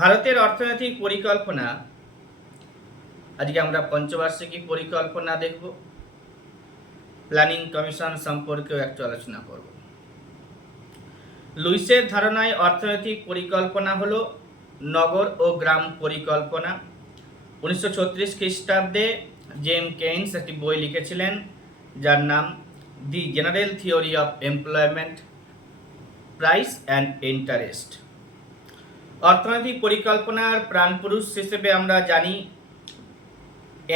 ভারতের অর্থনৈতিক পরিকল্পনা, আজকে আমরা পঞ্চবার্ষিকী পরিকল্পনা দেখব, প্ল্যানিং কমিশন সম্পর্কেও একটু আলোচনা করব। লুইসের ধারণায় অর্থনৈতিক পরিকল্পনা হলো নগর ও গ্রাম পরিকল্পনা। 1936 খ্রিস্টাব্দে জেম কেইন্স একটি বই লিখেছিলেন যার নাম the general theory of employment, price and interest. অর্থনৈতিক পরিকল্পনার প্রাণপুরুষ হিসেবে আমরা জানি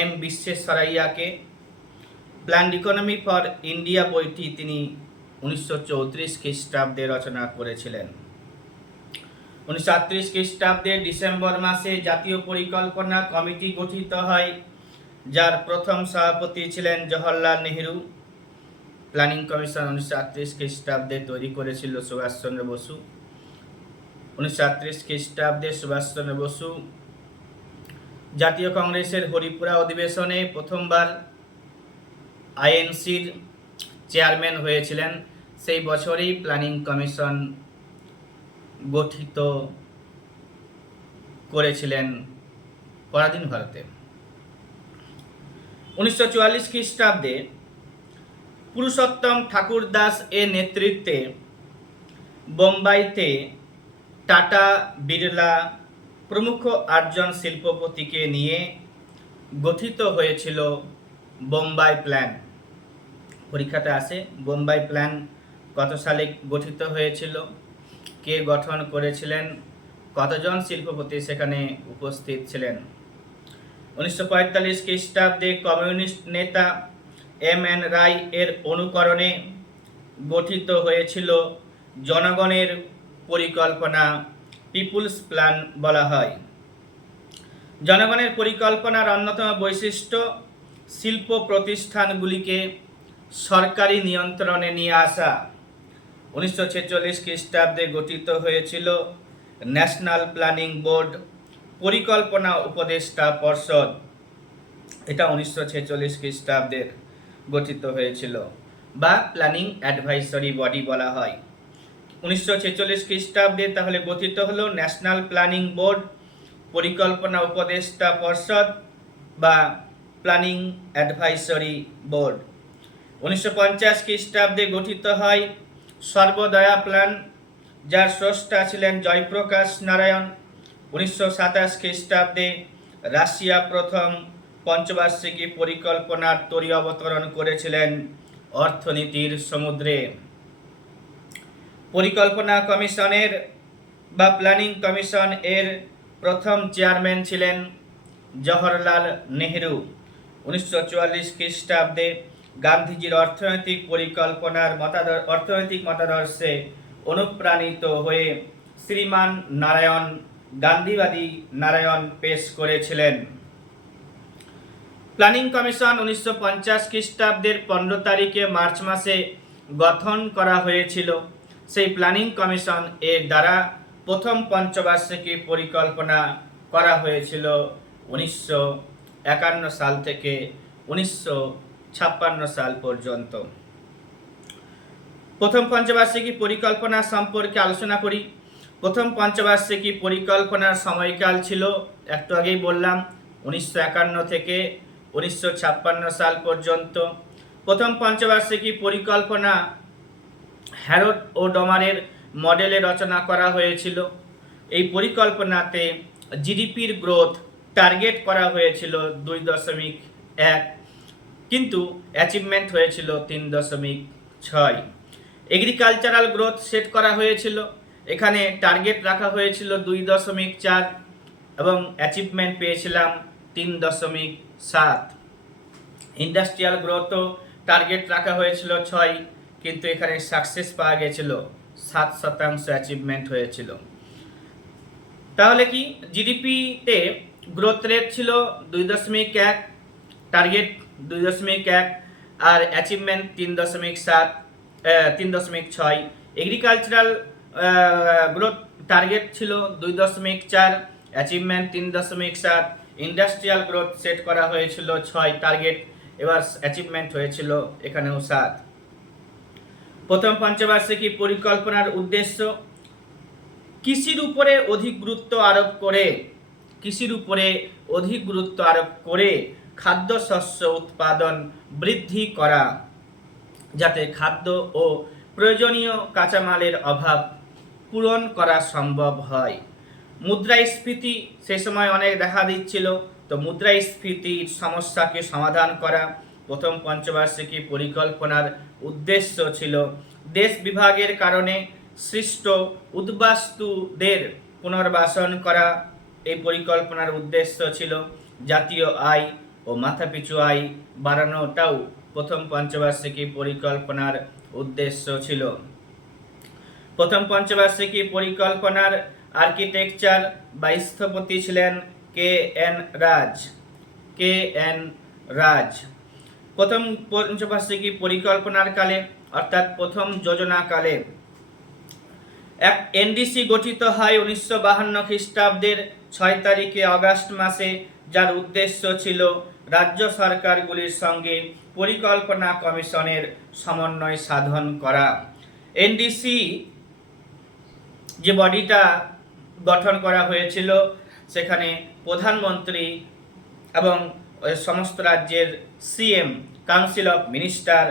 এম বিশ্বেশ্বরাইয়াকে। প্ল্যান্ড ইকোনমি ফর ইন্ডিয়া বইটি তিনি 1934 খ্রিস্টাব্দে রচনা করেছিলেন। 1938 খ্রিস্টাব্দে ডিসেম্বর মাসে জাতীয় পরিকল্পনা কমিটি গঠিত হয়, যার প্রথম সভাপতি ছিলেন জওহরলাল নেহেরু। প্ল্যানিং কমিশন 1938 খ্রিস্টাব্দে তৈরি করেছিল সুভাষচন্দ্র বসু। 1938 খ্রিস্টাব্দে সুভাষচন্দ্র বসু জাতীয় কংগ্রেসের হরিপুরা অধিবেশনে প্রথমবার আইএনসির চেয়ারম্যান হয়েছিলেন। সেই বছরেই প্ল্যানিং কমিশন গঠিত করেছিলেন পরাধীন ভারতে। 1944 খ্রিস্টাব্দে পুরুষোত্তম ঠাকুর দাস এর নেতৃত্বে বোম্বাইতে টাটা, বিড়লা প্রমুখ 8 জন শিল্পপতিকে নিয়ে গঠিত হয়েছিল বোম্বাই প্ল্যান। পরীক্ষাতে আসে বোম্বাই প্ল্যান কত সালে গঠিত হয়েছিল, কে গঠন করেছিলেন, কতজন শিল্পপতি সেখানে উপস্থিত ছিলেন। 1945 খ্রিস্টাব্দে কমিউনিস্ট নেতা এম.এন. রায় এর অনুকরণে গঠিত হয়েছিল জনগণের পরিকল্পনা, পিপুলস প্ল্যান বলা হয়। জনগণের পরিকল্পনার অন্যতম বৈশিষ্ট্য শিল্প প্রতিষ্ঠানগুলিকে সরকারি নিয়ন্ত্রণে নিয়ে আসা। 1946 খ্রিস্টাব্দে গঠিত হয়েছিল ন্যাশনাল প্ল্যানিং বোর্ড, পরিকল্পনা উপদেষ্টা পর্ষদ। এটা 1946 খ্রিস্টাব্দের গঠিত হয়েছিল, বা প্ল্যানিং অ্যাডভাইসরি বডি বলা হয়। 1946 খ্রিস্টাব্দে তাহলে গঠিত হলো ন্যাশনাল প্ল্যানিং বোর্ড, পরিকল্পনা উপদেষ্টা পর্ষদ বা প্ল্যানিং অ্যাডভাইসরি বোর্ড। 1950 খ্রিস্টাব্দে গঠিত হয় সর্বদয়া প্ল্যান, যার স্রষ্টা ছিলেন জয়প্রকাশ নারায়ণ। 1927 খ্রিস্টাব্দে রাশিয়া প্রথম পঞ্চবার্ষিকী পরিকল্পনার তরি অবতরণ করেছিলেন অর্থনীতির সমুদ্রে। পরিকল্পনা কমিশনের বা প্ল্যানিং কমিশন এর প্রথম চেয়ারম্যান ছিলেন জওহরলাল নেহেরু। 1944 খ্রিস্টাব্দে গান্ধীজির অর্থনৈতিক পরিকল্পনার অর্থনৈতিক মতাদর্শে অনুপ্রাণিত হয়ে শ্রীমান নারায়ণ গান্ধীবাদী নারায়ণ পেশ করেছিলেন। প্ল্যানিং কমিশন 1950 খ্রিস্টাব্দের 15 তারিখে মার্চ মাসে গঠন করা হয়েছিল। সেই প্ল্যানিং কমিশন এর দ্বারা প্রথম পঞ্চবার্ষিকী পরিকল্পনা করা হয়েছিল 1951 সাল থেকে 1956 সাল পর্যন্ত। প্রথম পঞ্চবার্ষিকী পরিকল্পনা সম্পর্কে আলোচনা করি। প্রথম পঞ্চবার্ষিকী পরিকল্পনার সময়কাল ছিল, একটু আগেই বললাম, 1951 থেকে 1956 সাল পর্যন্ত। প্রথম পঞ্চবার্ষিকী পরিকল্পনা হ্যারোড ও ডমারের মডেলে রচনা করা হয়েছিল। এই পরিকল্পনাতে জিডিপির গ্রোথ টার্গেট করা হয়েছিল 2.1, কিন্তু অ্যাচিভমেন্ট হয়েছিল 3.6। এগ্রিকালচারাল গ্রোথ সেট করা হয়েছিল, এখানে টার্গেট রাখা হয়েছিল 2.4 এবং অ্যাচিভমেন্ট পেয়েছিলাম 3.7। ইন্ডাস্ট্রিয়াল গ্রোথও টার্গেট রাখা হয়েছিল 6, কিন্তু এখানে সাকসেস পাওয়া গেছিল 7% অ্যাচিভমেন্ট হয়েছিল। তাহলে কি জিডিপিতে গ্রোথ রেট ছিল 2.1, টার্গেট 2.1 আর অ্যাচিভমেন্ট 3.6। এগ্রিকালচারাল গ্রোথ টার্গেট ছিল 2.4, অ্যাচিভমেন্ট 3.7। ইন্ডাস্ট্রিয়াল গ্রোথ সেট করা হয়েছিল 6 টার্গেট, এবার অ্যাচিভমেন্ট হয়েছিল এখানেও 7। প্রথম পঞ্চবার্ষিকী পরিকল্পনার উদ্দেশ্য কৃষির উপরে অধিক গুরুত্ব আরোপ করে খাদ্যশস্য উৎপাদন বৃদ্ধি করা, যাতে খাদ্য ও প্রয়োজনীয় কাঁচামালের অভাব পূরণ করা সম্ভব হয়। মুদ্রাস্ফীতি সে সময় অনেক দেখা দিচ্ছিল, তো মুদ্রাস্ফীতির সমস্যাকে সমাধান করা প্রথম পঞ্চবার্ষিকী পরিকল্পনার উদ্দেশ্য ছিল। দেশ বিভাগের কারণে সৃষ্ট উদ্বাস্তুদের পুনর্বাসন করা এই পরিকল্পনার উদ্দেশ্য ছিল। জাতীয় আয় ও মাথাপিছু আয় বাড়ানোটাও প্রথম পঞ্চবার্ষিকী পরিকল্পনার উদ্দেশ্য ছিল। প্রথম পঞ্চবার্ষিকী পরিকল্পনার আর্কিটেকচার বা স্থপতি ছিলেন কে এন রাজ। প্রথম পঞ্চবার্ষিকী পরিকল্পনার কালে অর্থাৎ প্রথম যোজনাকালে এক এনডিসি গঠিত হয় 1952 খ্রিস্টাব্দের 6 তারিখে অগাস্ট মাসে, যার উদ্দেশ্য ছিল রাজ্য সরকারগুলির সঙ্গে পরিকল্পনা কমিশনের সমন্বয় সাধন করা। এনডিসি যে বডিটা গঠন করা হয়েছিল, সেখানে প্রধানমন্ত্রী এবং সমস্ত রাজ্যের CM, council of minister,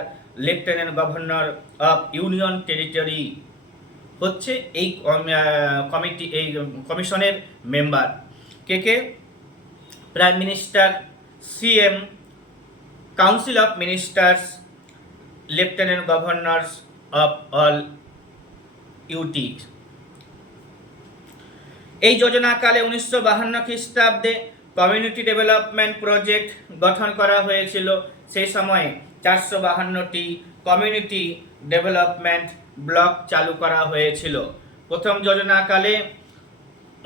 lieutenant governor of union territory হচ্ছে এই কমিশনের মেম্বার। কে prime minister, CM, council of ministers, lieutenant governors of all UT. এই যোজনাকালে 1952 খ্রিস্টাব্দে কমিউনিটি ডেভেলপমেন্ট প্রজেক্ট গঠন করা হয়েছিল। সেই সময়ে 452টি কমিউনিটি ডেভেলপমেন্ট ব্লক চালু করা হয়েছিল। প্রথম যোজনাকালে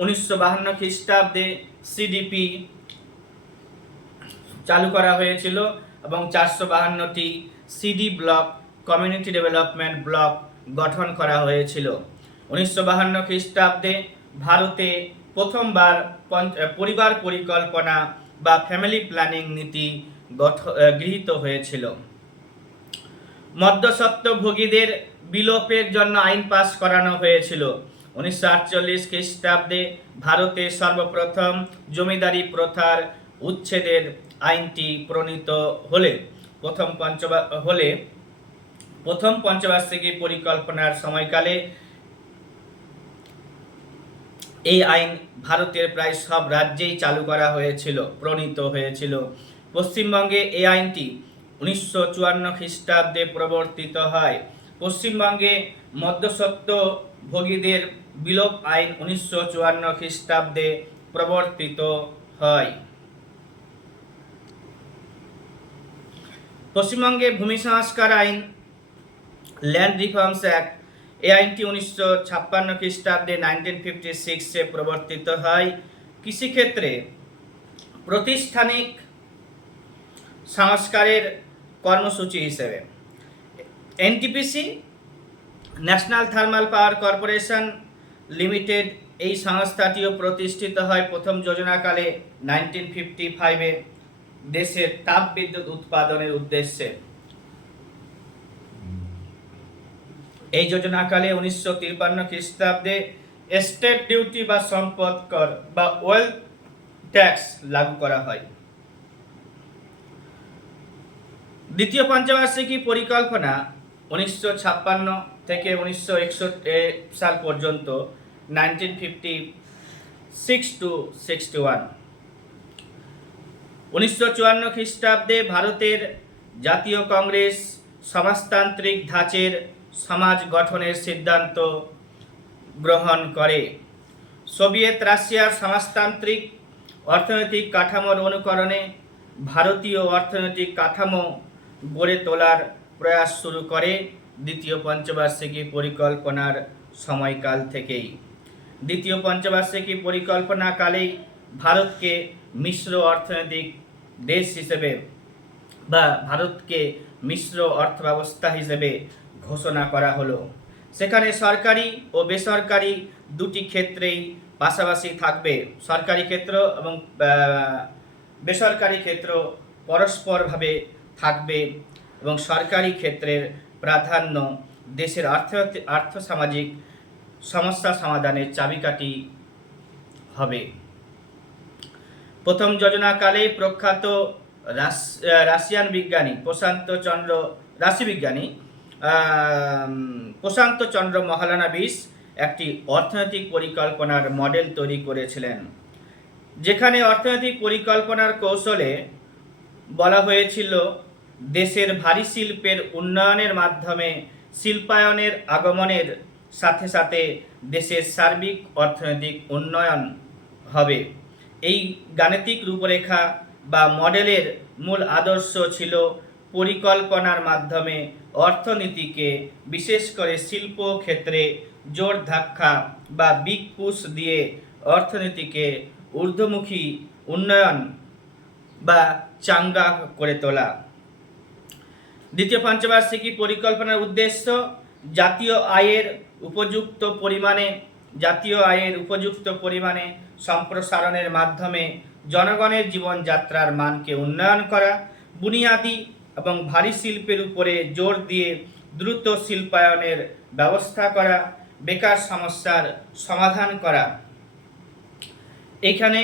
1952 খ্রিস্টাব্দে সিডিপি চালু করা হয়েছিল এবং 452টি CD block, community development block গঠন করা হয়েছিল। 1952 খ্রিস্টাব্দে ভারতে প্রথমবার পরিবার পরিকল্পনা বা ফ্যামিলি প্ল্যানিং নীতি গৃহীত হয়েছিল। মধ্যস্বত্বভোগীদের বিলোপের জন্য আইন পাস করানো হয়েছিল। 1948 খ্রিস্টাব্দে ভারতে সর্বপ্রথম জমিদারি প্রথার উচ্ছেদের আইনটি প্রণীত হলে প্রথম পঞ্চবার্ষিকী পরিকল্পনার সময়কালে এই আইন ভারতের প্রায় সব রাজ্যেই চালু করা হয়েছিল, প্রণীত হয়েছিল। পশ্চিমবঙ্গে এই আইনটি 1954 খ্রিস্টাব্দে প্রবর্তিত হয়। পশ্চিমবঙ্গে মধ্যস্বত্বভোগীদের বিলোপ আইন 1954 খ্রিস্টাব্দে প্রবর্তিত হয়। পশ্চিমবঙ্গে ভূমি সংস্কার আইন, ল্যান্ড রিফর্মস অ্যাক্ট, এই আইনটি 1956 খ্রিস্টাব্দে 1956-এ প্রবর্তিত হয়। কৃষিক্ষেত্রে প্রাতিষ্ঠানিক সংস্কারের কর্মসূচি হিসেবে NTPC, national thermal power corporation limited, এই সংস্থাটিও প্রতিষ্ঠিত হয় প্রথম যোজনাকালে 1955-এ দেশের তাপবিদ্যুৎ উৎপাদনের উদ্দেশ্যে। এই যোজনাকালে 1953 খ্রিস্টাব্দে এস্টেট ডিউটি বা সম্পদ কর বা ওয়েলথ ট্যাক্স লাগু করা হয়। দ্বিতীয় পঞ্চবার্ষিকী পরিকল্পনা 1956 থেকে 1961 সাল পর্যন্ত, 1956 to 61। 1954 খ্রিস্টাব্দে ভারতের জাতীয় কংগ্রেস সমাজতান্ত্রিক ধাঁচের সমাজ গঠনের সিদ্ধান্ত গ্রহণ করে। সোভিয়েত রাশিয়ার সমাজতান্ত্রিক অর্থনৈতিক কাঠামোর অনুকরণে ভারতীয় অর্থনৈতিক কাঠামো গড়ে তোলার প্রয়াস শুরু করে দ্বিতীয় পঞ্চবার্ষিকী পরিকল্পনার সময়কাল থেকেই। দ্বিতীয় পঞ্চবার্ষিকী পরিকল্পনা কালেই ভারতকে মিশ্র অর্থনৈতিক দেশ হিসেবে বা ভারতকে মিশ্র অর্থব্যবস্থা হিসেবে ঘোষণা করা হলো। সেখানে সরকারি ও বেসরকারি দুটি ক্ষেত্রেই পাশাপাশি থাকবে। সরকারি ক্ষেত্র এবং বেসরকারি ক্ষেত্র পরস্পরভাবে থাকবে এবং সরকারি ক্ষেত্রের প্রাধান্য দেশের আর্থসামাজিক সমস্যা সমাধানের চাবিকাঠি হবে। প্রথম যোজনাকালে প্রখ্যাত রাশিয়ান বিজ্ঞানী প্রশান্ত চন্দ্র মহলানবিশ একটি অর্থনৈতিক পরিকল্পনার মডেল তৈরি করেছিলেন, যেখানে অর্থনৈতিক পরিকল্পনার কৌশলে বলা হয়েছিল দেশের ভারী শিল্পের উন্নয়নের মাধ্যমে শিল্পায়নের আগমনের সাথে সাথে দেশের সার্বিক অর্থনৈতিক উন্নয়ন হবে। এই গাণিতিক রূপরেখা বা মডেলের মূল আদর্শ ছিল পরিকল্পনার মাধ্যমে অর্থনীতিকে, বিশেষ করে শিল্প ক্ষেত্রে জোর ধাক্কা বা বিগ পুশ দিয়ে অর্থনীতিকে ঊর্ধ্বমুখী উন্নয়ন বা চাঙ্গা করে তোলা। দ্বিতীয় পঞ্চবার্ষিকী পরিকল্পনার উদ্দেশ্য জাতীয় আয়ের উপযুক্ত পরিমাণে সম্প্রসারণের মাধ্যমে জনগণের জীবনযাত্রার মানকে উন্নয়ন করা, বুনিয়াদি এবং ভারী শিল্পের উপরে জোর দিয়ে দ্রুত শিল্পায়নের ব্যবস্থা করা, বেকার সমস্যার সমাধান করা। এখানে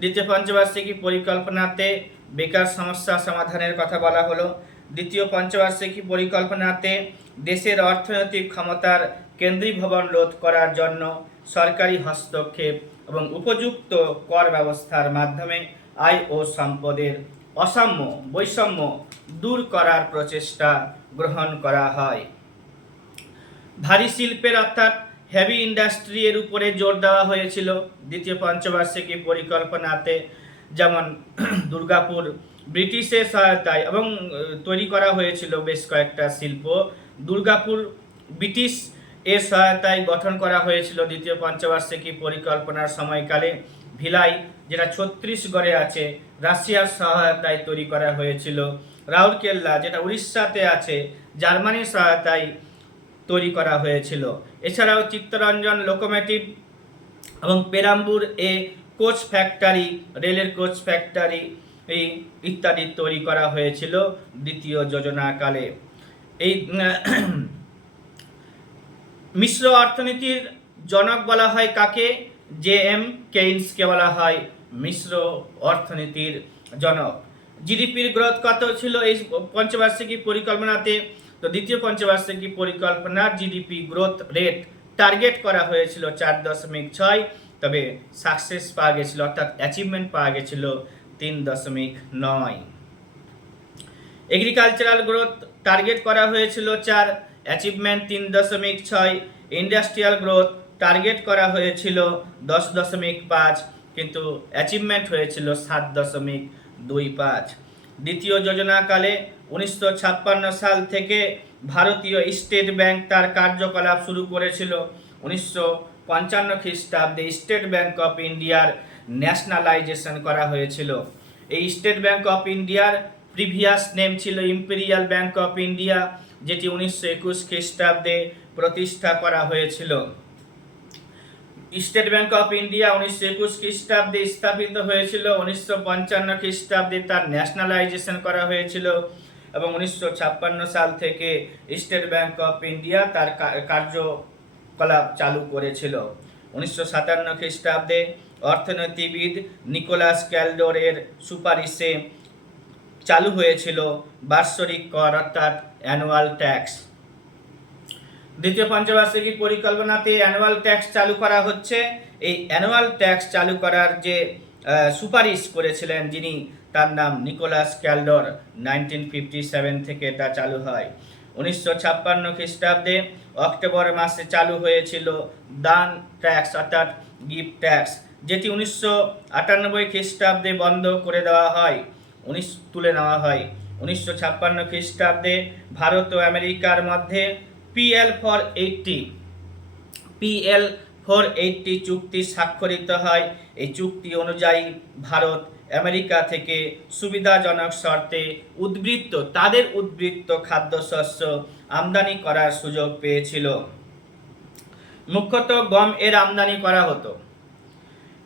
দ্বিতীয় পঞ্চবার্ষিকী পরিকল্পনাতে বেকার সমস্যা সমাধানের কথা বলা হলো। দ্বিতীয় পঞ্চবার্ষিকী পরিকল্পনাতে দেশের অর্থনৈতিক ক্ষমতার কেন্দ্রীভবন রোধ করার জন্য সরকারি হস্তক্ষেপ এবং উপযুক্ত কর ব্যবস্থার মাধ্যমে আয় ও সম্পদের বৈষম্য দূর করার প্রচেষ্টা গ্রহণ করা হয়। ভারী শিল্পের অর্থাৎ হেভি ইন্ডাস্ট্রি এর উপরে জোর দেওয়া হয়েছিল দ্বিতীয় পঞ্চবার্ষিকী পরিকল্পনাতে। যেমন দুর্গাপুর ব্রিটিশের সহায়তায় এবং তৈরি করা হয়েছিল বেশ কয়েকটা শিল্প। দুর্গাপুর ব্রিটিশ এর সহায়তায় গঠন করা হয়েছিল দ্বিতীয় পঞ্চবার্ষিকী পরিকল্পনার সময়কালে। ভিলাই, যেটা ছত্তিশগড়ে আছে, রাশিয়ার সহায়তায় তৈরি করা হয়েছিল। রাউরকেল্লা, যেটা উড়িষ্যাতে আছে, জার্মানির সহায়তায় তৈরি করা হয়েছিল। এছাড়াও চিত্তরঞ্জন লোকোমোটিভ এবং পেরাম্বুর কোচ ফ্যাক্টরি, রেলের কোচ ফ্যাক্টরি ইত্যাদি তৈরি করা হয়েছিল দ্বিতীয় যোজনাকালে। এই মিশ্র অর্থনীতির জনক বলা হয় কাকে? জে.এম. কেইন্সকে বলা হয় মিশ্র অর্থনীতির জনক। জিডিপির গ্রোথ কত ছিল এই পঞ্চবার্ষিকী পরিকল্পনাতে? তো দ্বিতীয় পঞ্চবার্ষিকী পরিকল্পনার জিডিপি গ্রোথ রেট টার্গেট করা হয়েছিল 4.6, তবে সাকসেস পাওয়া গেছিল, অর্থাৎ অ্যাচিভমেন্ট পাওয়া গেছিল 3.9। এগ্রিকালচারাল গ্রোথ টার্গেট করা হয়েছিল 4, অ্যাচিভমেন্ট 3.6। ইন্ডাস্ট্রিয়াল গ্রোথ টার্গেট করা হয়েছিল 10.5, কিন্তু অ্যাচিভমেন্ট হয়েছিল 7.25। দ্বিতীয় যোজনাকালে 1956 সাল থেকে ভারতীয় স্টেট ব্যাংক তার কার্যকলাপ শুরু করেছিল। 1955 খ্রিস্টাব্দে স্টেট ব্যাংক অফ ইন্ডিয়ার ন্যাশনালাইজেশন করা হয়েছিল। এই স্টেট ব্যাংক অফ ইন্ডিয়ার প্রিভিয়াস নেম ছিল ইম্পেরিয়াল ব্যাংক অফ ইন্ডিয়া, যেটি 1921 খ্রিস্টাব্দে প্রতিষ্ঠা করা হয়েছিল। স্টেট ব্যাংক অফ ইন্ডিয়া 1921 খ্রিস্টাব্দে স্থাপিত হয়েছিল। 1955 খ্রিস্টাব্দে তার ন্যাশনালাইজেশন করা হয়েছিল এবং 1956 সাল থেকে স্টেট ব্যাংক অফ ইন্ডিয়া তার কার্যকলাপ চালু করেছিল। 1957 খ্রিস্টাব্দে অর্থনীতিবিদ নিকোলাস ক্যালডোর এর সুপারিশে চালু হয়েছিল বার্ষিক কর, অর্থাৎ অ্যানুয়াল ট্যাক্স। দ্বিতীয় পঞ্চবার্ষিকী পরিকল্পনাতে অ্যানুয়াল ট্যাক্স চালু করা হচ্ছে। এই অ্যানুয়াল ট্যাক্স চালু করার যে সুপারিশ করেছিলেন যিনি, তার নাম নিকোলাস ক্যালডোর। 1957 থেকে এটা চালু হয়। 1956 খ্রিস্টাব্দে অক্টোবর মাসে চালু হয়েছিল দান ট্যাক্স, অর্থাৎ গিফট ট্যাক্স, যেটি 1998 খ্রিস্টাব্দে বন্ধ করে দেওয়া হয়, তুলে নেওয়া হয়। 1956 খ্রিস্টাব্দে ভারত ও আমেরিকার মধ্যে PL 480 চুক্তি স্বাক্ষরিত হয়। এই চুক্তি অনুযায়ী ভারত আমেরিকা থেকে সুবিধাজনক শর্তে তাদের উদ্বৃত্ত খাদ্যশস্য আমদানি করার সুযোগ পেয়েছিল। মুখ্যত গম এর আমদানি করা হতো।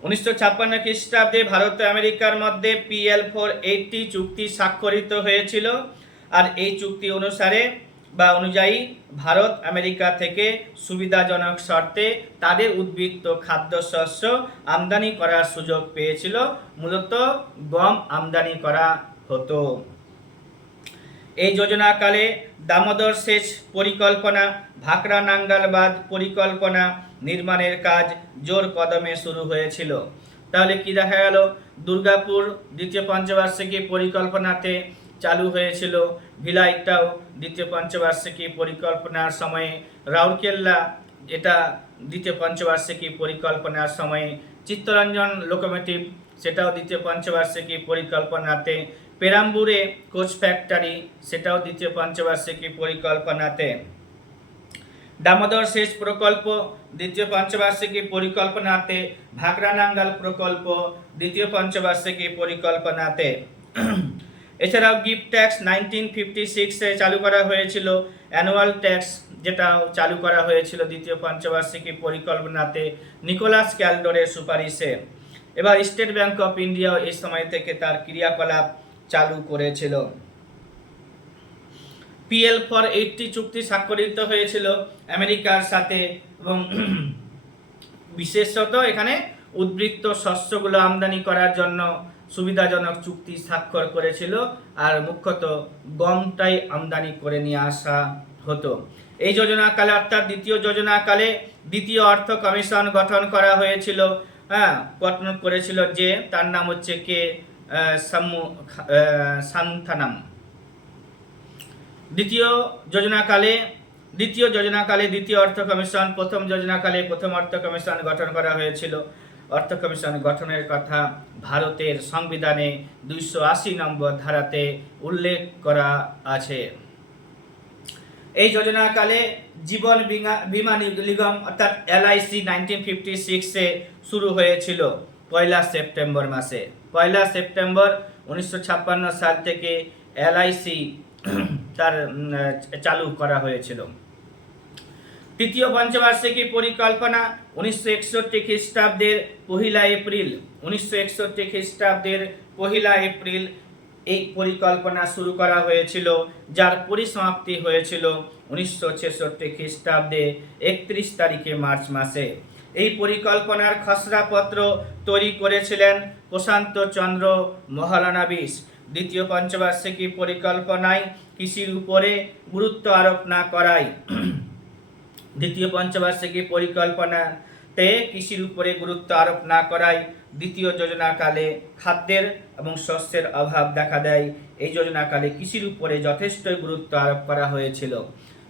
1956 খ্রিস্টাব্দে ভারত ও আমেরিকার মধ্যে PL 480 চুক্তি স্বাক্ষরিত হয়েছিল। আর এই চুক্তি অনুসারে বা অনুযায়ী ভারত আমেরিকা থেকে সুবিধাজনক শর্তে তাদের উদ্বৃত্ত খাদ্যশস্য আমদানি করার সুযোগ পেয়েছিল। মূলত গম আমদানি করা হতো। এই যোজনাকালে দামোদর সেচ পরিকল্পনা, ভাকরা নাঙ্গাল বাঁধ পরিকল্পনা নির্মাণের কাজ জোর কদমে শুরু হয়েছিল। তাহলে কি দেখা গেল, দুর্গাপুর দ্বিতীয় পঞ্চবার্ষিকী পরিকল্পনাতে চালু হয়েছিল, ভিলাইটাও দ্বিতীয় পঞ্চবার্ষিকী পরিকল্পনার সময়ে, রাউরকেল্লা এটা দ্বিতীয় পঞ্চবার্ষিকী পরিকল্পনার সময়ে, চিত্তরঞ্জন লোকোমোটিভ সেটাও দ্বিতীয় পঞ্চবার্ষিকী পরিকল্পনাতে, পেরাম্বুরে কোচ ফ্যাক্টরি সেটাও দ্বিতীয় পঞ্চবার্ষিকী পরিকল্পনাতে, দামোদর সেচ প্রকল্প দ্বিতীয় পঞ্চবার্ষিকী পরিকল্পনাতে, ভাকরা নাঙ্গাল প্রকল্প দ্বিতীয় পঞ্চবার্ষিকী পরিকল্পনাতে। এছাড়াও গিফট ট্যাক্স 1956-এ চালু করা হয়েছিল, অ্যানুয়াল ট্যাক্স যেটাও চালু করা হয়েছিল দ্বিতীয় পঞ্চবার্ষিকী পরিকল্পনাতে নিকোলাস ক্যালডোরের সুপারিশে। এবার স্টেট ব্যাংক অফ ইন্ডিয়াও এই সময় থেকে তার ক্রিয়াকলাপ চালু করেছিল। PL ফর 80 চুক্তি স্বাক্ষরিত হয়েছিল আমেরিকার সাথে, এবং বিশেষত এখানে উদ্বৃত্ত শস্যগুলো আমদানি করার জন্য সুবিধাজনক চুক্তি স্বাক্ষর করেছিল, আর মুখ্যত গমটাই আমদানি করে নিয়ে আসা হতো। এই যোজনাকালে অর্থাৎ দ্বিতীয় যোজনাকালে দ্বিতীয় অর্থ কমিশন গঠন করা হয়েছিল, গঠন করেছিল যে তার নাম হচ্ছে কে সান্থানাম। দ্বিতীয় যোজনাকালে দ্বিতীয় অর্থ কমিশন, প্রথম যোজনাকালে প্রথম অর্থ কমিশন গঠন করা হয়েছিল। অর্থ কমিশন গঠনের কথা ভারতের সংবিধানে 280 নম্বর ধারাতে উল্লেখ করা আছে। এই যোজনাকালে জীবন বীমা নিগম অর্থাৎ LIC 1956-এ শুরু হয়েছিল 1 সেপ্টেম্বর মাসে। 1 সেপ্টেম্বর 1956 সাল থেকে LIC তার চালু করা হয়েছিল। তৃতীয় পঞ্চবার্ষিকী পরিকল্পনা 1961 খ্রিস্টাব্দের 1 এপ্রিল 1961 খ্রিস্টাব্দের 1 এপ্রিল এই পরিকল্পনা শুরু করা হয়েছিল, যার পরিসমাপ্তি হয়েছিল 1966 খ্রিস্টাব্দে 31 তারিখে মার্চ মাসে। এই পরিকল্পনার খসড়াপত্র তৈরি করেছিলেন প্রশান্ত চন্দ্র মহলানবিশ। দ্বিতীয় পঞ্চবার্ষিকী পরিকল্পনায় কৃষির উপরে গুরুত্ব আরোপ না করায় দ্বিতীয় পঞ্চবার্ষিকী পরিকল্পনাতে কৃষির উপরে গুরুত্ব আরোপ না করায় দ্বিতীয় যোজনাকালে খাদ্যের এবং শস্যের অভাব দেখা দেয়। এই যোজনাকালে কৃষির উপরে যথেষ্টই গুরুত্ব আরোপ করা হয়েছিল।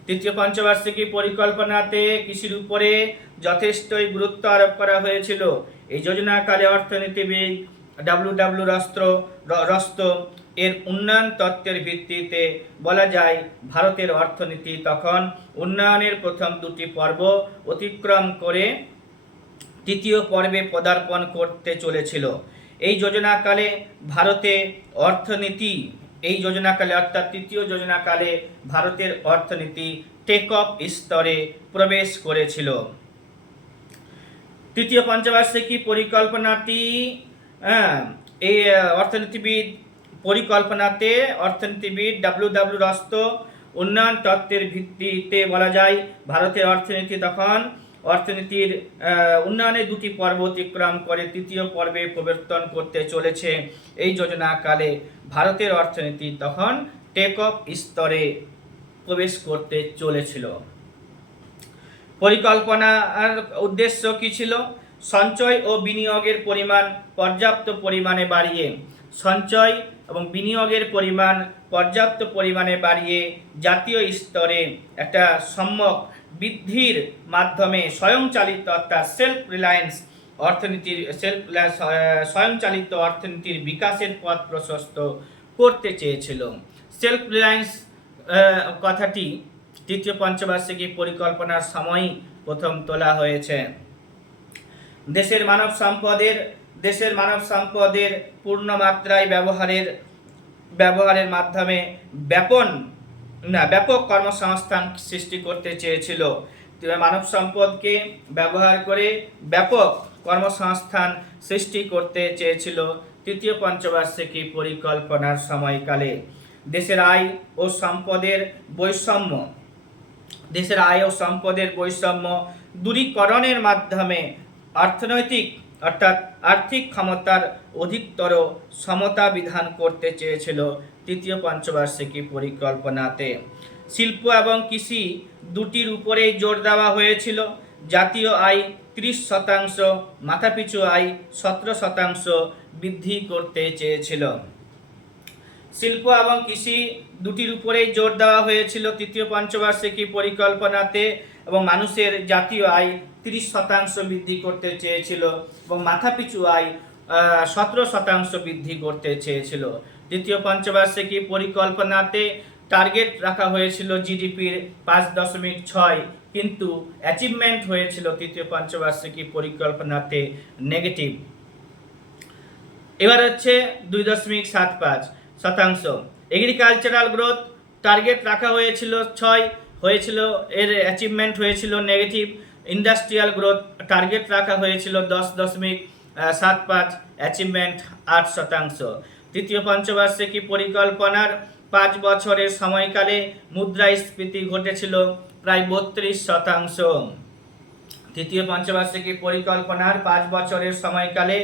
তৃতীয় পঞ্চবার্ষিকী পরিকল্পনাতে কৃষির উপরে যথেষ্টই গুরুত্ব আরোপ করা হয়েছিল। এই যোজনাকালে অর্থনীতিবিদ W রস্ত এর উন্নয়ন তত্ত্বের ভিত্তিতে বলা যায় ভারতের অর্থনীতি তখন উন্নয়নের প্রথম 2টি পর্ব অতিক্রম করে তৃতীয় পর্বে পদার্পণ করতে চলেছিল। এই যোজনাকালে অর্থাৎ তৃতীয় যোজনাকালে ভারতের অর্থনীতি টেক অফ স্তরে প্রবেশ করেছিল। তৃতীয় পঞ্চবার্ষিকী পরিকল্পনাটি এই অর্থনীতিবিদ W রস্ত উন্নয়ন তত্ত্বের ভিত্তিতে বলা যায় ভারতের অর্থনীতি তখন অর্থনীতির উন্নয়নের 2টি পর্ব অতিক্রম করে তৃতীয় পর্বে প্রবর্তন করতে চলেছে। এই যোজনাকালে ভারতের অর্থনীতি তখন টেক অফ স্তরে প্রবেশ করতে চলেছিল। পরিকল্পনার উদ্দেশ্য কি ছিল? সঞ্চয় ও বিনিয়োগের পরিমাণ পর্যাপ্ত পরিমাণে বাড়িয়ে জাতীয় স্তরে একটা সম্যক বৃদ্ধির মাধ্যমে স্বয়ংচালিত অর্থাৎ স্বয়ংচালিত অর্থনীতির বিকাশের পথ প্রশস্ত করতে চেয়েছিল। সেলফ রিলায়েন্স কথাটি তৃতীয় পঞ্চবার্ষিকী পরিকল্পনার সময়ই প্রথম তোলা হয়েছে। দেশের মানব সম্পদের পূর্ণ মাত্রায় ব্যবহারের মাধ্যমে ব্যাপক কর্মসংস্থান সৃষ্টি করতে চেয়েছিল। মানব সম্পদকে ব্যবহার করে ব্যাপক কর্মসংস্থান সৃষ্টি করতে চেয়েছিল তৃতীয় পঞ্চবার্ষিকী পরিকল্পনার সময়কালে। দেশের আয় ও সম্পদের বৈষম্য দেশের আয় ও সম্পদের বৈষম্য দূরীকরণের মাধ্যমে অর্থনৈতিক অর্থাৎ আর্থিক ক্ষমতার অধিকতর সমতা বিধান করতে চেয়েছিল তৃতীয় পঞ্চবার্ষিকী পরিকল্পনাতে। শিল্প এবং কৃষি দুটির উপরেই জোর দেওয়া হয়েছিল। জাতীয় আয় 30%, মাথাপিছু আয় 17% বৃদ্ধি করতে চেয়েছিল। শিল্প এবং কৃষি দুটির উপরেই জোর দেওয়া হয়েছিল তৃতীয় পঞ্চবার্ষিকী পরিকল্পনাতে, এবং মানুষের জাতীয় আয় 30% বৃদ্ধি করতে চেয়েছিল এবং মাথাপিছু আয় 17% বৃদ্ধি করতে চেয়েছিল। দ্বিতীয় পঞ্চবার্ষিকী পরিকল্পনাতে টার্গেট রাখা হয়েছিল জিডিপির 5.6, কিন্তু অ্যাচিভমেন্ট হয়েছিল তৃতীয় পঞ্চবার্ষিকী পরিকল্পনাতে নেগেটিভ। এবার হচ্ছে 2.75%। এগ্রিকালচারাল গ্রোথ টার্গেট রাখা হয়েছিল 6, হয়েছিল, এর অ্যাচিভমেন্ট হয়েছিল নেগেটিভ। ইন্ডাস্ট্রিয়াল গ্রোথ টার্গেট রাখা হয়েছিল 10.75, অ্যাচিভমেন্ট 8%। তৃতীয় পঞ্চবার্ষিকী পরিকল্পনার 5 বছরের সময়কালে মুদ্রাস্ফীতি ঘটেছিল প্রায় 32%। তৃতীয় পঞ্চবার্ষিকী পরিকল্পনার 5 বছরের সময়কালে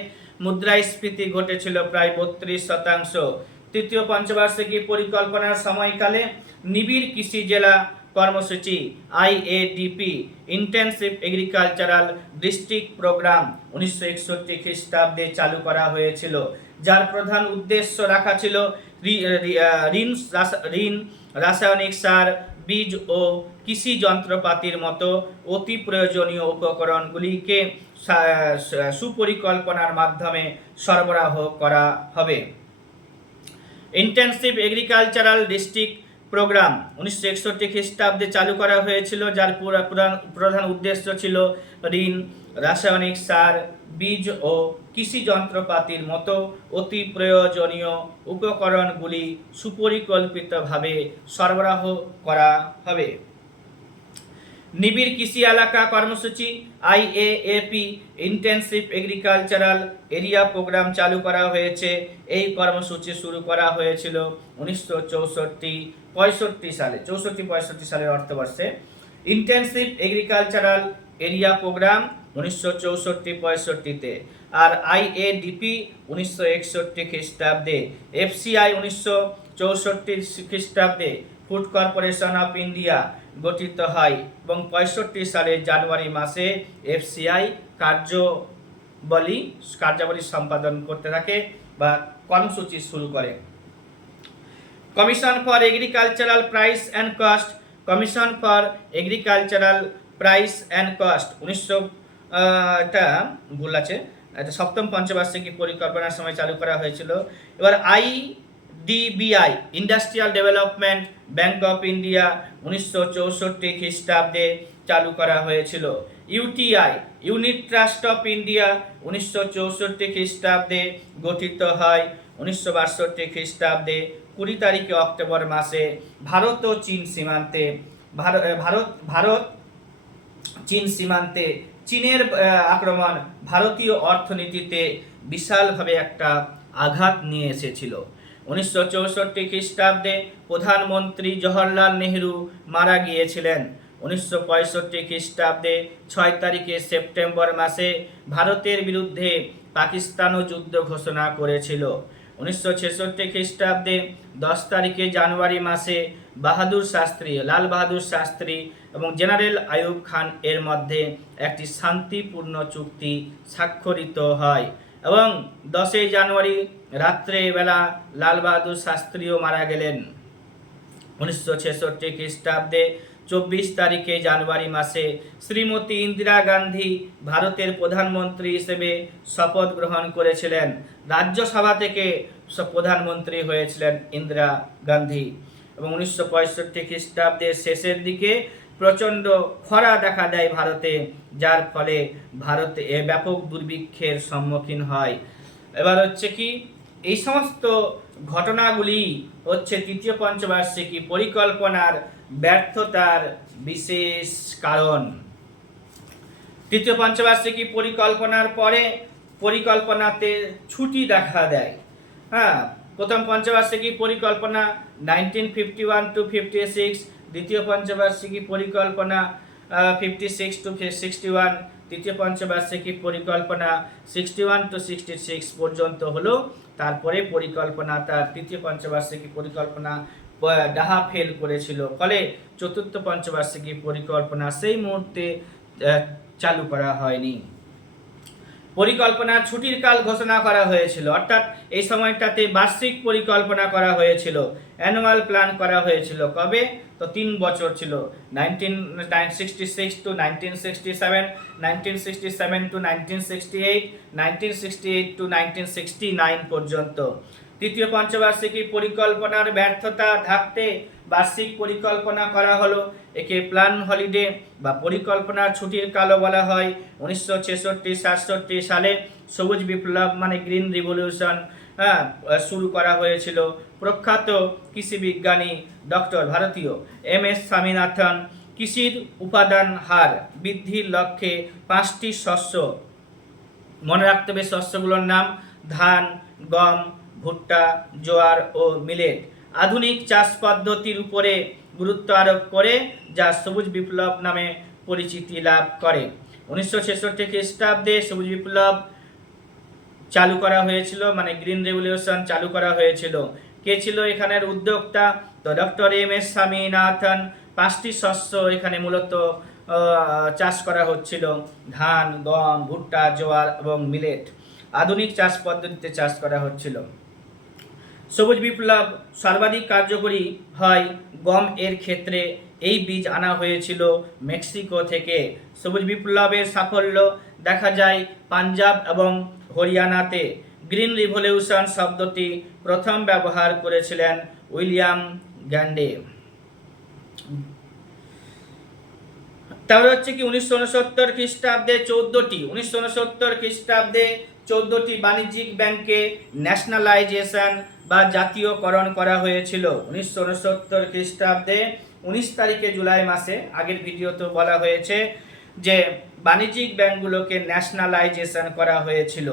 মুদ্রাস্ফীতি ঘটেছিল প্রায় 32%। তৃতীয় পঞ্চবার্ষিকী পরিকল্পনার সময়কালে নিবিড় কৃষি জেলা কর্মসূচি IADP intensive agricultural district programme 1961 খ্রিস্টাব্দে চালু করা হয়েছিল, যার প্রধান উদ্দেশ্য রাখা ছিল ঋণ, রাসায়নিক সার, বীজ ও কৃষি যন্ত্রপাতির মতো অতি প্রয়োজনীয় উপকরণগুলিকে সুপরিকল্পনার মাধ্যমে সরবরাহ করা হবে। ইন্টেন্সিভ এগ্রিকালচারাল ডিস্ট্রিক্ট প্রোগ্রাম 1961 খ্রিস্টাব্দে চালু করা হয়েছিল, যার প্রধান উদ্দেশ্য ছিল ঋণ, রাসায়নিক সার, বীজ ও কৃষি যন্ত্রপাতির মতো অতি প্রয়োজনীয় উপকরণগুলি সুপরিকল্পিতভাবে সরবরাহ করা হবে। নিবিড় কৃষি এলাকা কর্মসূচি IAAP intensive agricultural area programme চালু করা হয়েছে। এই কর্মসূচি শুরু করা হয়েছিল 1964-65 সালে, 64-65 সালের অর্থবর্ষে। ইন্টেন্সিভ এগ্রিকালচারাল এরিয়া প্রোগ্রাম 1964-65-তে, আর IADP 1961 খ্রিস্টাব্দে, FCI 1964 খ্রিস্টাব্দে ফুড কর্পোরেশন অফ ইন্ডিয়া গঠিত হয় এবং 65 সালের জানুয়ারি মাসে FCI কার্যাবলী সম্পাদন করতে থাকে বা কর্মসূচি শুরু করে। Commission for agricultural price and cost, commission for agricultural price and cost 1900 ভুল আছে, এটা সপ্তম পঞ্চবার্ষিকী পরিকল্পনার সময় চালু করা হয়েছিল। এবার IDBI industrial development bank of India 1964 খ্রিস্টাব্দে চালু করা হয়েছিল। UTI unit trust of India 1964 খ্রিস্টাব্দে গঠিত হয়। 1962 খ্রিস্টাব্দে 20 তারিখে অক্টোবর মাসে ভারত ও চীন সীমান্তে চীন সীমান্তে চীনের আক্রমণ ভারতীয় অর্থনীতিতে বিশালভাবে একটা আঘাত নিয়ে এসেছিল। 1964 খ্রিস্টাব্দে প্রধানমন্ত্রী জওহরলাল নেহেরু মারা গিয়েছিলেন। 1965 খ্রিস্টাব্দে 6 তারিখে সেপ্টেম্বর মাসে ভারতের বিরুদ্ধে পাকিস্তানও যুদ্ধ ঘোষণা করেছিল। 1966 খ্রিস্টাব্দে 10 তারিখে জানুয়ারি মাসে লাল বাহাদুর শাস্ত্রী এবং জেনারেল আইয়ুব খান এর মধ্যে একটি শান্তিপূর্ণ চুক্তি স্বাক্ষরিত হয় এবং 10 জানুয়ারি রাত্রে বেলা লাল বাহাদুর শাস্ত্রীও মারা গেলেন। 1966 খ্রিস্টাব্দে 24 তারিখে জানুয়ারি মাসে শ্রীমতী ইন্দিরা গান্ধী ভারতের প্রধানমন্ত্রী হিসেবে শপথ গ্রহণ করেছিলেন। রাজ্যসভা থেকে প্রধানমন্ত্রী হয়েছিলেন ইন্দিরা গান্ধী। এবং 1965 খ্রিস্টাব্দের শেষের দিকে প্রচণ্ড খরা দেখা দেয় ভারতে, যার ফলে ভারতে ব্যাপক দুর্ভিক্ষের সম্মুখীন হয়। এবার হচ্ছে কি, এই সমস্ত ঘটনাগুলি হচ্ছে তৃতীয় পঞ্চবার্ষিকী পরিকল্পনার ব্যর্থতার বিশেষ কারণ। তৃতীয় পঞ্চবার্ষিকী পরিকল্পনার পরে পরিকল্পনাতে ছুটি দেখা দেয়। প্রথম পঞ্চবার্ষিকী পরিকল্পনা 1951 to 56, দ্বিতীয় পঞ্চবার্ষিকী পরিকল্পনা 56 to 61, তৃতীয় পঞ্চবার্ষিকী পরিকল্পনা 61 to 66 পর্যন্ত হলো। তারপরে পরিকল্পনা তার তৃতীয় পঞ্চবার্ষিকী পরিকল্পনা ডাহা ফেল করেছিল, ফলে চতুর্থ পঞ্চবার্ষিকী পরিকল্পনা সেই মুহূর্তে চালু করা হয়নি। পরিকল্পনার ছুটির কাল ঘোষণা করা হয়েছিল, অর্থাৎ এই সময়টাতে বার্ষিক পরিকল্পনা করা হয়েছিল, অ্যানুয়াল প্ল্যান করা হয়েছিল। কবে? তো 3 বছর ছিল, 1966 to 1967, 1967 to 1968, 1968 to 1969 পর্যন্ত। তৃতীয় পঞ্চবার্ষিকী পরিকল্পনার ব্যর্থতা ঢাকতে বার্ষিক পরিকল্পনা করা হলো। একে প্ল্যান হলিডে বা পরিকল্পনার ছুটির কালও বলা হয়। 1966-67 সালে সবুজ বিপ্লব মানে গ্রিন রিভলিউশন শুরু করা হয়েছিল। প্রখ্যাত কৃষি বিজ্ঞানী ভারতীয় MS স্বামীনাথন কৃষির উপাদান হার বৃদ্ধির লক্ষ্যে 5টি শস্য, মনে রাখতে হবে শস্যগুলোর নাম: ধান, গম, ভুট্টা, জোয়ার ও মিলেট, আধুনিক চাষ পদ্ধতির উপরে গুরুত্ব আরোপ করে, যা সবুজ বিপ্লব নামে পরিচিতি লাভ করে। 1966 খ্রিস্টাব্দে সবুজ বিপ্লব চালু করা হয়েছিল, মানে গ্রিন রেভলিউশন চালু করা হয়েছিল। কে ছিল এখানের উদ্যোক্তা? তো MS স্বামীনাথন। 5টি শস্য এখানে মূলত চাষ করা হচ্ছিল: ধান, গম, ভুট্টা, জোয়ার এবং মিলেট, আধুনিক চাষ পদ্ধতিতে চাষ করা হচ্ছিল। সবুজ বিপ্লব সর্বাধিক কার্যকরী হয় গম এর ক্ষেত্রে। এই বীজ আনা হয়েছিল মেক্সিকো থেকে। সবুজ বিপ্লবের সাফল্য দেখা যায় পাঞ্জাব এবং হরিয়ানাতে। গ্রিন রিভলিউশন শব্দটি প্রথম ব্যবহার করেছিলেন উইলিয়াম গ্যান্ডে। তাহলে হচ্ছে কি 1969 খ্রিস্টাব্দে 14টি বাণিজ্যিক ব্যাংকে ন্যাশনালাইজেশন বা জাতীয়করণ করা হয়েছিল। 1969 খ্রিস্টাব্দে 19 তারিখে জুলাই মাসে, আগের ভিডিওতে বলা হয়েছে যে বাণিজ্যিক ব্যাংকগুলোকে ন্যাশনালাইজেশন করা হয়েছিল।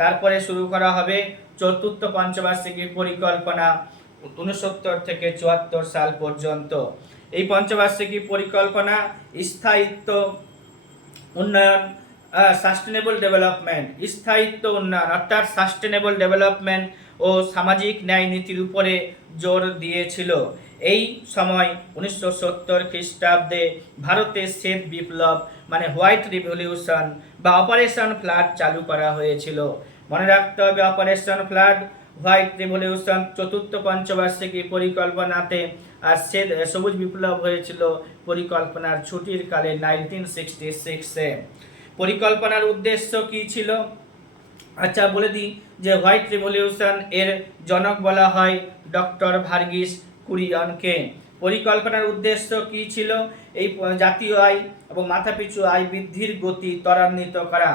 তারপরে শুরু করা হবে চতুর্থ পঞ্চবার্ষিকী পরিকল্পনা 69 থেকে 74 সাল পর্যন্ত। এই পঞ্চবার্ষিকী পরিকল্পনা স্থায়িত্ব উন্নয়ন, সাস্টেনেবল ডেভেলপমেন্ট, স্থায়িত্ব উন্নয়ন অর্থাৎ সাস্টেনেবল ডেভেলপমেন্ট ও সামাজিক ন্যায় নীতির উপরে জোর দিয়েছিল। এই সময় 1970 খ্রিস্টাব্দে ভারতে শ্বেত বিপ্লব মানে হোয়াইট রিভলিউশন বা অপারেশন ফ্লাড চালু করা হয়েছিল। মনে রাখতে হবে অপারেশন ফ্লাড, হোয়াইট রিভলিউশন চতুর্থ পঞ্চবার্ষিকী পরিকল্পনাতে, আর সবুজ বিপ্লব হয়েছিল পরিকল্পনার ছুটির কালে 1966-এ। পরিকল্পনার উদ্দেশ্য কি ছিল? আচ্ছা বলে দিই যে হোয়াইট রিভলিউশন এর জনক বলা হয় ভার্গিস কুরিয়নকে। পরিকল্পনার উদ্দেশ্য কি ছিল? এই জাতীয় আয় এবং মাথাপিছু আয় বৃদ্ধির গতি ত্বরান্বিত করা।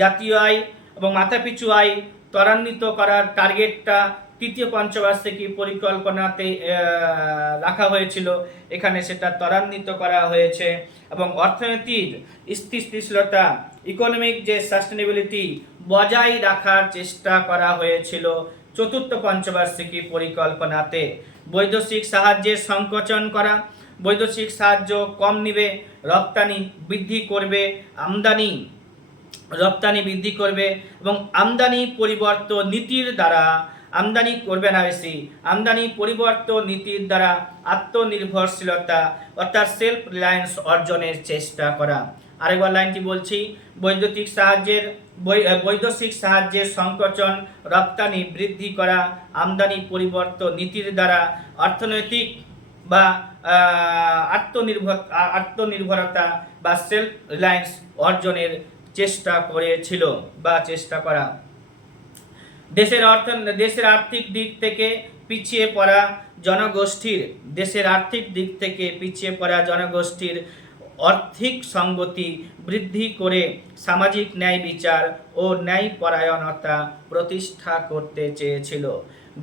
জাতীয় আয় এবং মাথাপিছু আয় ত্বরান্বিত করার টার্গেটটা তৃতীয় পঞ্চবার্ষিকী পরিকল্পনাতে রাখা হয়েছিল, এখানে সেটা ত্বরান্বিত করা হয়েছে। এবং অর্থনীতির স্থিতিশীলতা, ইকোনমিক যে সাস্টেনেবিলিটি বজায় রাখার চেষ্টা করা হয়েছিল চতুর্থ পঞ্চবার্ষিকী পরিকল্পনাতে। বৈদেশিক সাহায্যের সংকোচন করা, বৈদেশিক সাহায্য কম নিবে, রপ্তানি বৃদ্ধি করবে, রপ্তানি বৃদ্ধি করবে এবং আমদানি পরিবর্তন নীতির দ্বারা আমদানি করবে না বেশি, আমদানি পরিবর্তন নীতির দ্বারা আত্মনির্ভরশীলতা অর্থাৎ সেলফ রিলায়েন্স অর্জনের চেষ্টা করা। আরেকবার লাইনটি বলছি: বৈদেশিক সাহায্যের সংকোচন, রপ্তানি বৃদ্ধি করা, আমদানি পরিবর্তন নীতির দ্বারা অর্থনৈতিক বা আত্মনির্ভরতা বা সেলফ রিলায়েন্স অর্জনের চেষ্টা করেছিল বা চেষ্টা করা। দেশের আর্থিক দিক থেকে পিছিয়ে পড়া জনগোষ্ঠীর আর্থিক সংগতি বৃদ্ধি করে সামাজিক ন্যায় বিচার ও ন্যায় পরায়ণতা প্রতিষ্ঠা করতে চেয়েছিল।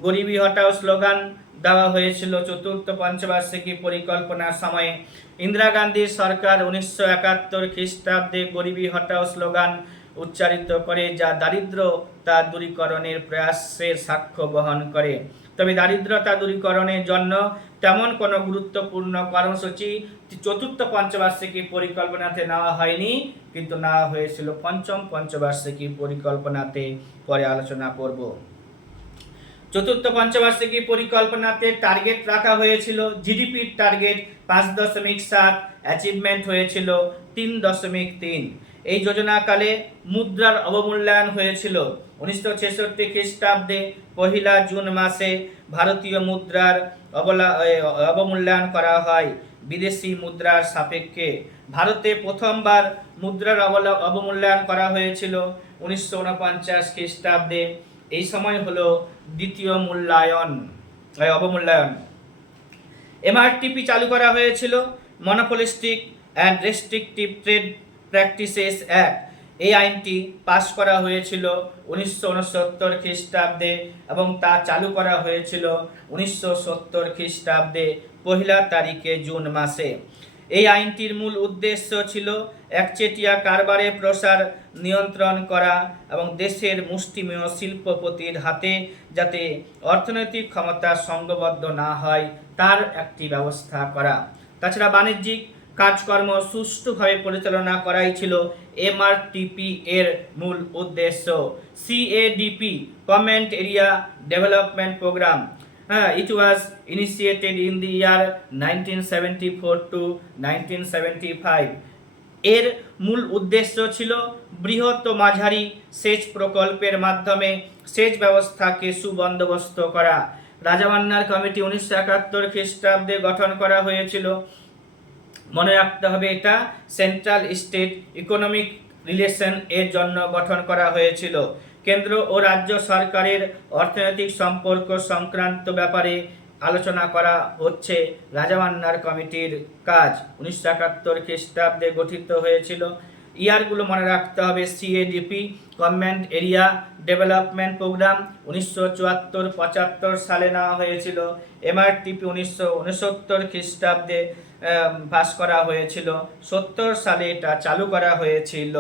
গরিবি হটাও স্লোগান দেওয়া হয়েছিল চতুর্থ পঞ্চবার্ষিকী পরিকল্পনার সময়ে। ইন্দিরা গান্ধীর সরকার 1971 খ্রিস্টাব্দে গরিবি হটাও স্লোগান উচ্চারিত করে, যা দারিদ্রতা দূরীকরণের প্রয়াসের সাক্ষ্য বহন করে। তবে দারিদ্রতা দূরীকরণের জন্য তেমন কোনো গুরুত্বপূর্ণ কর্মসূচি চতুর্থ পঞ্চবার্ষিকী পরিকল্পনাতে নেওয়া হয়নি, কিন্তু নেওয়া হয়েছিল পঞ্চম পঞ্চবার্ষিকী পরিকল্পনাতে। পরে আলোচনা করব। চতুর্থ পঞ্চবার্ষিকী পরিকল্পনাতে টার্গেট রাখা হয়েছিল জিডিপির টার্গেট 5.7, অ্যাচিভমেন্ট হয়েছিল 3.3। এই যোজনাকালে মুদ্রার অবমূল্যায়ন হয়েছিল। 1966 খ্রিস্টাব্দে 1 জুন মাসে ভারতীয় মুদ্রার অবমূল্যায়ন করা হয় বিদেশি মুদ্রার সাপেক্ষে। ভারতে প্রথমবার মুদ্রার অবমূল্যায়ন করা হয়েছিল 1949 খ্রিস্টাব্দে। এই সময় হলো দ্বিতীয় অবমূল্যায়ন। এমআরটিপি চালু করা হয়েছিল, monopolistic and restrictive trade practices act. এই আইনটি পাশ করা হয়েছিল 1969 খ্রিস্টাব্দে এবং তা চালু করা হয়েছিল 1970 খ্রিস্টাব্দে 1 জুন মাসে। এই আইনটির মূল উদ্দেশ্য ছিল একচেটিয়া কারবারের প্রসার নিয়ন্ত্রণ করা এবং দেশের মুষ্টিমেয় শিল্পপতির হাতে যাতে অর্থনৈতিক ক্ষমতা সংঘবদ্ধ না হয় তার একটি ব্যবস্থা করা। তাছাড়া বাণিজ্যিক কাজকর্ম সুষ্ঠুভাবে পরিচালনা করাই ছিল এমআরটিপি এর মূল উদ্দেশ্য। CADP, command area development programme, it was initiated in the year 1974 to 1975। এর মূল উদ্দেশ্য ছিল বৃহৎ ও মাঝারি সেচ প্রকল্পের মাধ্যমে সেচ ব্যবস্থাকে সুবন্দোবস্ত করা। রাজামান্নার কমিটি 1971 খ্রিস্টাব্দে গঠন করা হয়েছিল। মনে রাখতে হবে এটা সেন্ট্রাল স্টেট ইকোনমিক রিলেশন এর জন্য গঠন করা হয়েছিল। কেন্দ্র ও রাজ্য সরকারের অর্থনৈতিক সম্পর্ক সংক্রান্ত ব্যাপারে আলোচনা করা হচ্ছে রাজামান্নার কমিটির কাজ। 1971 খ্রিস্টাব্দে গঠিত হয়েছিল। ইয়ারগুলো মনে রাখতে হবে, সিএডিপি, কমেন্ট এরিয়া ডেভেলপমেন্ট প্রোগ্রাম 1974-75 সালে নেওয়া হয়েছিল। এমআরটিপি 1969 খ্রিস্টাব্দে পাস করা হয়েছিল। 70 সালে এটা চালু করা হয়েছিল।